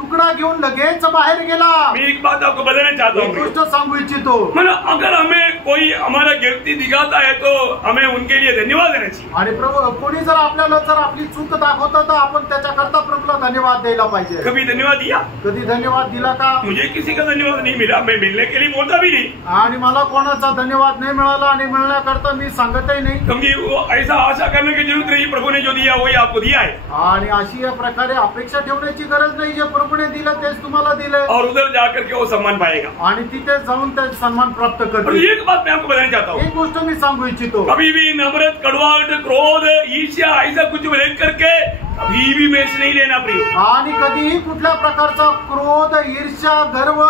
तुकडा घेऊन लगेच बाहेर गेला. मैं एक बात आपको बताना चाहता एक हूँ, गोष्ट सांगू इच्छितो. मतलब अगर हमें कोई हमारा गिरती दिखाता है तो हमें उनके लिए धन्यवाद देना चाहिए. आणि प्रभू कोणी जर आपल्याला जर आपली चूक दाखवतं तर आपण त्याच्याकरता प्रभूला धन्यवाद द्यायला पाहिजे. कभी धन्यवाद दिया? कधी धन्यवाद दिला का? मुझे किसी का धन्यवाद नहीं मिला, मैं मिलने के लिए बोलता भी नहीं. आणि मला कोणाचा धन्यवाद नाही मिळाला आणि मिळण्याकरता मी सांगतही नाही. क्योंकि वो ऐसा आशा करने की जरूरत नहीं, प्रभु ने जो दिया वही आपको दिया है. आणि अशी या प्रकारे अपेक्षा ठेवण्याची गरज नाही. जे प्रभूने दिलं तेच तुम्हाला दिलं. और उधर जाकर के वो सम्मान पाएगा. आणि तिथे जाऊन ते सन्मान प्राप्त और करतील. एक बात मैं आपको बताना चाहता हूँ, एक गोष्ट मी सांगू इच्छितो. कभी भी नम्रत, कड़वाहट, क्रोध, ईर्ष्या ऐसा कुछ लेकर करके कभी भी मेष नहीं लेना प्रिय. आणि कधीही कुठल्या प्रकारचा क्रोध, ईर्ष्या, गर्व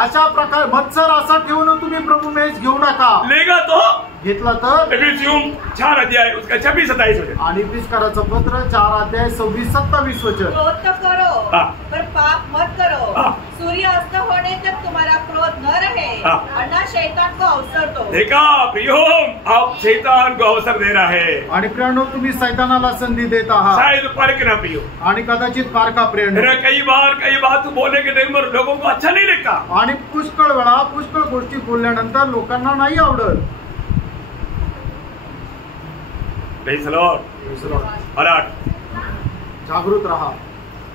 अशा प्रकार मत्सर असा ठेवून तुम्ही प्रभू मेष घेऊ नका. लेगा तो घेतला तर एफिसियों 4 अध्याय उसका 26-27 वचन. आणि एफिसकाराचं पत्र 4 अध्याय 26-27 वचन. क्रोध तो करो हाँ। पर पाप मत करो. हाँ। सूर्य अस्त होने तक तुम्हारा क्रोध न रहे, हाँ। वरना शैतान को अवसर दो. देखा प्रियो, आप शैतान को अवसर दे रहा है. आणि प्रियांनो तुम्ही सैतानाला संधी देत आहात. शायद परख ना प्रियो. आणि कदाचित पारखा प्रियांनो. मेरा कई बात बोलने के टाइम पर लोगों को अच्छा नहीं लगता. आणि पुष्कळ वेळा पुष्कळ गोष्टी बोलल्यानंतर लोकांना नाही आवडत. Praise the Lord. अलर्ट, जागृत राहा.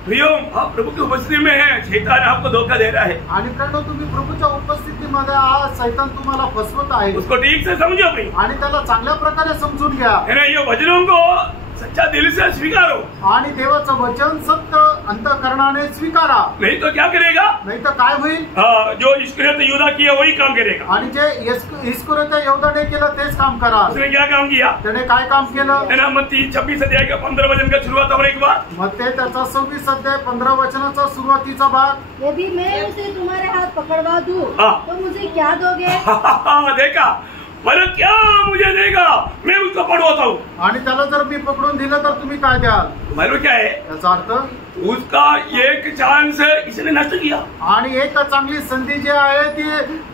प्रियो, आप प्रभु की उपस्थिति में है, शैतान आपको धोखा दे रहा है. आणि प्रियांनो तुम्ही प्रभूच्या उपस्थितीमध्ये आज सैतान तुम्हाला फसवत आहे. उसको ठीक से समझो प्रिय. आणि त्याला चांगल्या प्रकारे समजून घ्या. है ना, ये वचनों को सच्चा दिल से स्वीकारो. आणि देवाचं वचन सत्य अंतःकरणाने स्वीकारा. नहीं तो क्या करेगा? नाही तर काय होईल? जो इस्करियत यूदा किया वही काम करेगा. आणि जे इस्करियोत यहूदाने केलं तेच काम करा. उसने क्या काम किया? त्याने काय काम केलं? है ना, मत्ती 26 अध्याय का 15 वचन का शुरुआत और एक बार. मग ते त्याचा 26 अध्याय 15 वचनाचा सुरुवातीचा भाग. यदि मैं उसे तुम्हारे हाथ पकड़वा दूं हाँ। तो मुझे क्या दोगे? देखा, मतलब क्या मुझे देगा, मैं उसको पढ़वाता हूँ. आणि त्याला जर मी पकडून दिलं तर तुम्ही काय द्याल? मतलब क्या है? याचा अर्थ उसका एक चांस इसने नष्ट किया. आणि एक चांगली संधी जी आहे ती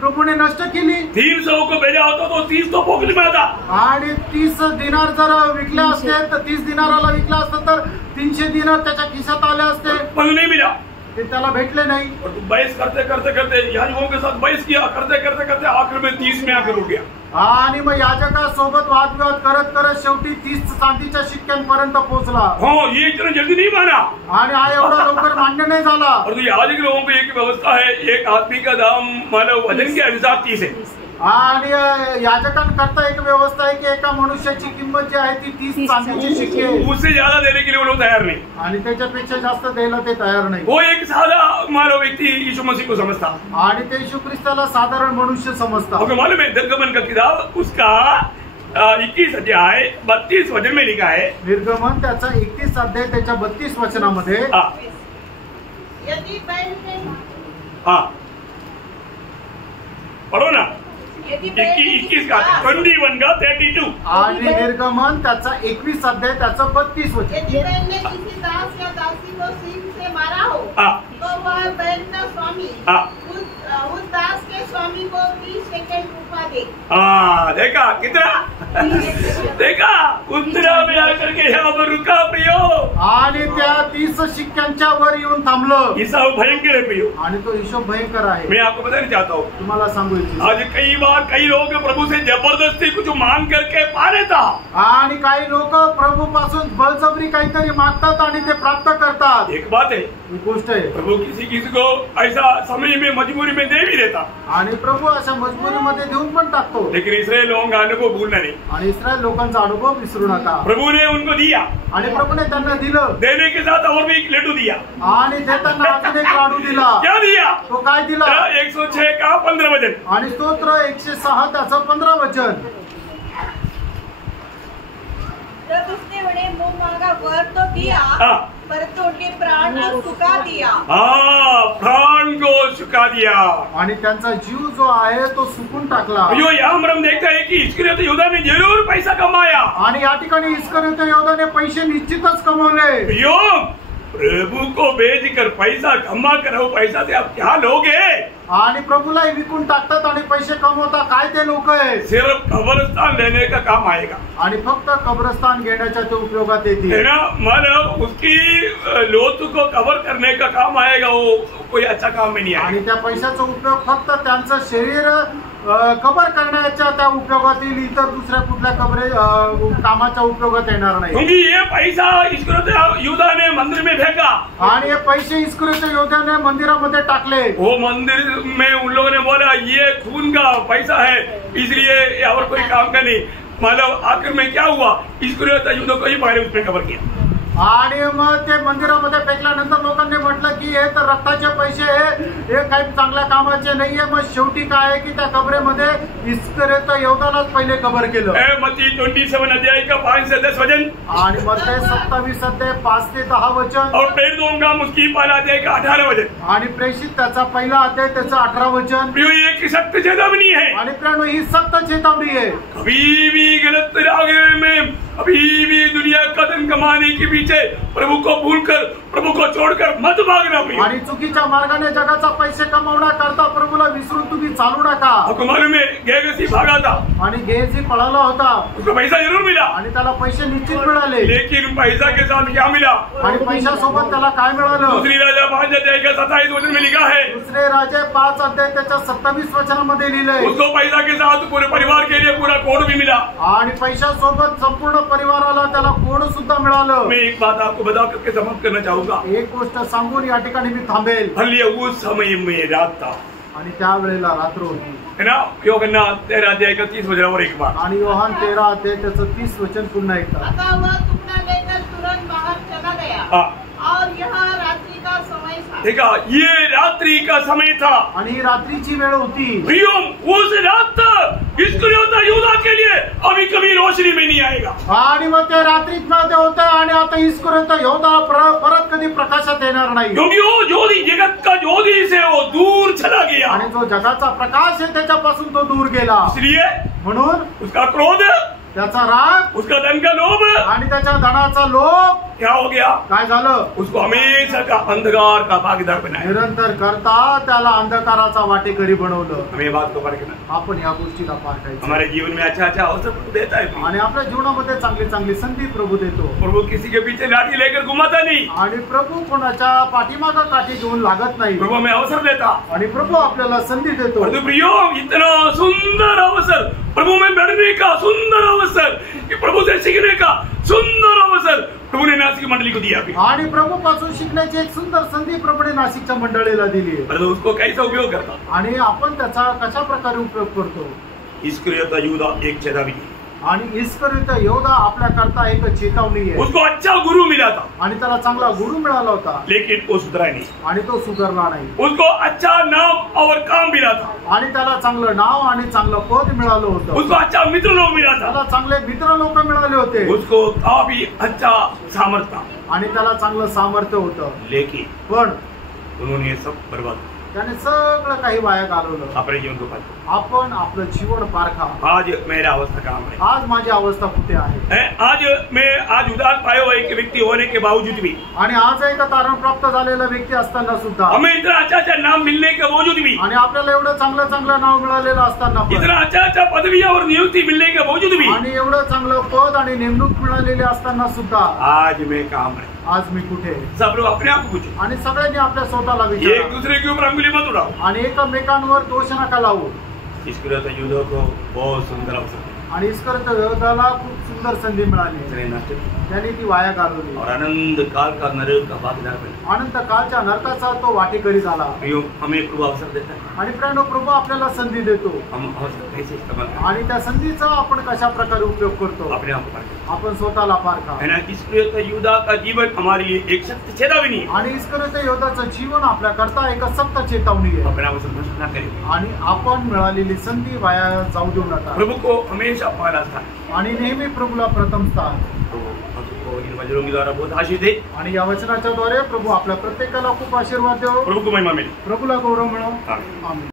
प्रभूने नष्ट केली. 300 को भेजा होता तो 30 तो पोकली में आता. आणि 30 दिनार जर विकले असते तर 30 दिनाराला विकला असतं तर 300 दिनार त्याच्या खिशात आले असते. पण नहीं मिला. ते त्याला भेटले नाही. और बहस करते करते याजकों के साथ बहस किया, करते आखिर में 30 में आकर रुक गया. आणि मग याजकासोबत वादविवाद करत करत शेवटी 30 चांदीच्या शिक्क्यांपर्यंत पोहोचला. हाँ, ये इतना जल्दी नहीं माना. आणि हा एवढा लवकर मान्य नाही झाला. और तो याजक लोगों की एक व्यवस्था है, एक आदमी का दाम मानव वजन के अनुसार 30 है. आणि याजकांकरता एक व्यवस्था आहे की एका मनुष्याची किंमत जी आहे ती 30 चांदीची शिक्के आहे. उससे ज्यादा देने के लिए वो लोग तैयार नहीं. आणि त्याच्यापेक्षा जास्त द्यायला ते तयार नाही. वो एक सादा मानव व्यक्ति यीशु मसीह को समझता. आणि ते येशू ख्रिस्ताला साधारण मनुष्य समजतात. आपको मालूम है, निर्गमन का किताब उसका 21 अध्याय 32 वचन में लिखा है. निर्गमन त्याचा 31 अध्याय त्याच्या 32 वचनामध्ये. यदि बैल हाँ, पढ़ो ना. यदि 21 का 21 का 32. आणि निर्गमन त्याचा 21 अध्याय त्याचं 32 वचन. यदि बैल ने किसी दास या दासी को सींग से मारा हो हाँ. तो वह बैल का स्वामी हाँ. उस दास के स्वामी को 30 शेकेल रुपया दे. हाँ, देखा कितना? देखा, उत्तरा में आकर के यहाँ पर रुका प्रियो. आणि त्या 30 शिक्क्यांच्या वर येऊन थांबलं. हिसाब भयंकर है प्रियो. आणि तो हिशोब भयंकर आहे. मैं आपको बताना चाहता हूँ, तुम्हाला सांगू इच्छितो. आज कई बार कई लोग प्रभु से जबरदस्ती कुछ मांग करके पा लेता. आणि काही लोक प्रभू पासून बळजबरी काहीतरी मागतात आणि ते प्राप्त करतात. एक बात है, ही गोष्ट आहे. प्रभु किसी को ऐसा समय में मजबूरी में दे भी देता, आणि प्रभू अशा मजबुरीमध्ये देऊन पण टाकतो. लेकिन इस्राएल लोगों का अनुभव भूलना नहीं. आणि इस्रायल लोकांचा अनुभव विसरू नका. प्रभु ने उनको दिया, आणि प्रभूने त्यांना दिलं, देने के साथ और भी एक लड्डू दिया. आणि देताना अजून एक लाडू दिला. क्या दिया? तो काय दिला? 106 का 15 वचन. आणि स्तोत्र 106 त्याचं 15 वचन. जब उसने उन्हें मुंह मांगा वर तो दिया, परंतु उनके प्राण को सुखा दिया. प्राण को सुखा दिया. आणि त्यांचा जीव जो आहे तो सुकून टाकला. यो यहाँ हम देखता है कि इस्करियोत यहूदा ने जरूर पैसा कमाया. आणि या ठिकाणी इस्करियोत यहूदाने पैसे निश्चितच कमवले. यो प्रभु को बेचकर पैसा कमा कर वो पैसा से आप क्या लोगे? आणि प्रभूलाही विकून टाकतात आणि पैसे कमवता काय ते लोक आहे. सिर्फ कब्रस्तान लेने का काम आएगा. आणि फक्त कब्रस्तान घेण्याच्या ते उपयोगात येतील. है ना, मतलब उसकी लोथ को कवर करने का काम आएगा. वो कोई अच्छा काम में नहीं आएगा. आणि त्या पैशाचा उपयोग फक्त त्यांचं शरीर कबर करण्याच्या त्या उपयोगात येईल. इतर दुसऱ्या कुठल्या कामाच्या उपयोगात येणार नाही. क्योंकि ये पैसा इस्करियोत यहूदा ने मंदिर में फेंका. आणि हे पैसे इस्करियोत यहूदाने मंदिरामध्ये टाकले. वो मंदिर में उन लोगों ने बोला ये खून का पैसा है, इसलिए और कोई काम का नहीं. मतलब आखिर में क्या हुआ, इस्करियोत यहूदा को ही पहले उसने कवर किया. आणि मग ते मंदिरामध्ये फेकल्यानंतर लोकांनी म्हटलं की हे तर रक्ताचे पैसे हे काही चांगल्या कामाचे नाहीये. मग शेवटी काय आहे की त्या कबरेमध्ये इस्करियोत यहूदालाच पहिले कबर केलं. मत्ती 27 अध्याय का 5 से 10 वचन. आणि मत्ती 27 अध्याय 5 ते 10 वचन. और प्रेरितों का उसकी पहला अध्याय का 18 वचन. आणि प्रेषित त्याचा पहिला अध्याय त्याचं 18 वचन. ये एक सख्त चेतावनी है. आणि प्रियो ही सख्त चेतावनी है. कभी भी गलत राह में, अभी भी दुनिया का धन कमाने के पीछे प्रभु को भूलकर, प्रभु को छोड़कर मत भागना. आणि चुकीच्या मार्गाने जगाचा पैसे कमावण्याकरता प्रभूला विसरून तुम्ही चालू नका. आपको मालूम है गेहजी भागा था. आणि गेहजी पळाला होता. उसको पैसा जरूर मिला. आणि त्याला पैसे निश्चित मिळाले. लेकिन पैसा के साथ क्या मिला? आणि पैशासोबत त्याला काय मिळालं? दूसरी राजा 5 अध्याय का 27 वचन में लिखा है. दुसरे राजे 5 अध्याय त्याच्या 27 वचनामध्ये लिहिलंय. उसको पैसा के साथ पूरे परिवार के लिए पूरा कोड भी मिला. आणि पैशासोबत संपूर्ण परिवाराला त्याला कोड सुद्धा मिळालं. मैं एक बात आपको बता करके समाप्त करना चाहूंगा. एक गोष्ट सांगून या ठिकाणी मी थांबेल. हल्ली उस समय में रात था. आणि त्यावेळेला रात्र होती. है ना, योहन्ना 13 अध्याय का 30 वचन और एक बार. आणि योहान 13 अध्याय त्याचं 30 वचन पुन्हा एकदा. अतः वह टुकड़ा लेकर तुरंत बाहर चला गया. और यह रात्रि का समय था. देखा, ये रात्रि का समय था. आणि ही रात्रीची वेळ होती. प्रियो उस रात इस्करियोत यहूदा के लिए अभी कभी रोशनी में नहीं आएगा. आणि मग ते रात्रीत मध्ये होतं. आणि आता इस्करियोत यहूदा परत कधी प्रकाशात येणार नाही. क्योंकि वो ज्योति, जगत का ज्योति से वो दूर चला गया. आणि जो जगाचा प्रकाश आहे त्याच्यापासून तो दूर गेला. इसलिए म्हणून उसका क्रोध, त्याचा राग, उसका धन का लोभ, आणि त्याच्या धनाचा लोभ क्या हो गया? काय झालं? उसको हमेशा का अंधकार का भागीदार बनाया. निरंतर करता त्याला अंधकाराचा वाटेकरी बनवलं. हमें बात को परखना. आपण या गोष्टीला पारखायचं. हमारे जीवन में अच्छा अच्छा अवसर प्रभु देता है. आणि आपल्या जीवनामध्ये चांगली चांगली संधी प्रभु देतो. प्रभु किसी के पीछे लाठी लेकर घुमाता नहीं. आणि प्रभू कोणाच्या पाठीमागा काठी घेऊन लागत नाही. प्रभु हमें अवसर देता. आणि प्रभू आपल्याला संधी देतो. परंतु प्रियो, इतना सुंदर अवसर, प्रभु में बढ़ने का सुंदर अवसर, कि प्रभु से सीखने का सुंदर अवसर प्रभु ने नासिक मंडली को दिया. आणि प्रभू पासून शिकण्याची एक सुंदर संधी प्रभूने नाशिकच्या मंडळीला दिली. परंतु उसको कैसा उपयोग करता? आणि आपण त्याचा कशा प्रकारे उपयोग करतो? इस्करियोत यहूदा एक चेतावनी. आणि इस्करियोत यहूदा आपल्या करता एक चेतावनी आहे. उसको अच्छा गुरु मिला था. आणि त्याला चांगला गुरु मिळाला होता. लेकिन वो सुधरा नहीं. आणि तो सुधारला नाही. उसको अच्छा नाम और काम मिला था. आणि त्याला चांगलं नाव आणि चांगलं पद मिळालं होतं. उसको अच्छा मित्र लोग मिला था. त्याला चांगले मित्र लोक मिळाले होते. उसको काफी अच्छा सामर्थ्य. आणि त्याला चांगलं सामर्थ्य होतं. लेकिन पण उन्होंने ये सब बर्बाद. त्याने सगळं काही वाया घालवलं. अपने जीवन को पार. आपण आपलं जीवन पारखा. आज मेरा अवस्था काम है. आज माझी अवस्था कुठे आहे? आज उदार पायो एक व्यक्ति होने के बावजूद भी, आणि आज एक तारण प्राप्त झालेला व्यक्ती असताना सुद्धा, हमें इतना अच्छा अच्छा नाम मिलने के बावजूद भी, आणि आपल्याला एवढं चांगलं चांगलं नाव मिळालेलं असताना पण, इतना अच्छा अच्छा पदवियां और नियुक्ति मिलने के बावजूद भी, आणि एवढं चांगलं पद आणि नेमणूक मिळालेली असताना सुद्धा आज मैं काम है. आज मी कुठे? सब लोग अपने आप को पूछो. आणि सगळ्यांनी आपल्या स्वतःला एक विचारा. दूसरे के ऊपर अंगुली मत उठाओ. आणि एकमेकांवर दोष नका लावू. इसके लिए युद्धों को बहुत सुंदर अवसर. आणि इसकरंत योद्धाला खूप सुंदर संधी मिळाली, इसने नष्ट किया त्यांनी ती वाया घालवली और अनंत काल का नरक का भागीदार बना। अनंत कालच्या नरकाचा तो वाटेकरी झाला। प्रियो, हमें प्रभु अवसर देता है, आणि प्रियानो, प्रभू आपल्याला संधी देतो हम अवसर कैसे इस्तेमाल करें, आणि त्या संधीचा आपण कशा प्रकारे उपयोग करतो अपने आप पर आपण स्वतःला पारखा। है ना। इसलिए तो युद्ध का जीवन हमारे लिए एक सत्य चेतावनी है, आणि इसकरंत योद्धाचं जीवन आपल्या करता एक सक्त चेतावणी आहे अपना अवसर नष्ट ना करें, आणि आपण मिळालेली संधी वाया जाऊ देऊ नका प्रभु को हमेशा पहला स्थान। आणि नेहमी प्रभूला प्रथम स्थान। तो हमको इन वचनों के द्वारा बहुत आशीष दे, आणि या वचनाच्या द्वारे प्रभू आपल्या प्रत्येकाला खूप आशीर्वाद देव, प्रभु को महिमा मिले। प्रभूला गौरव मिळो। आमीन। आमीन।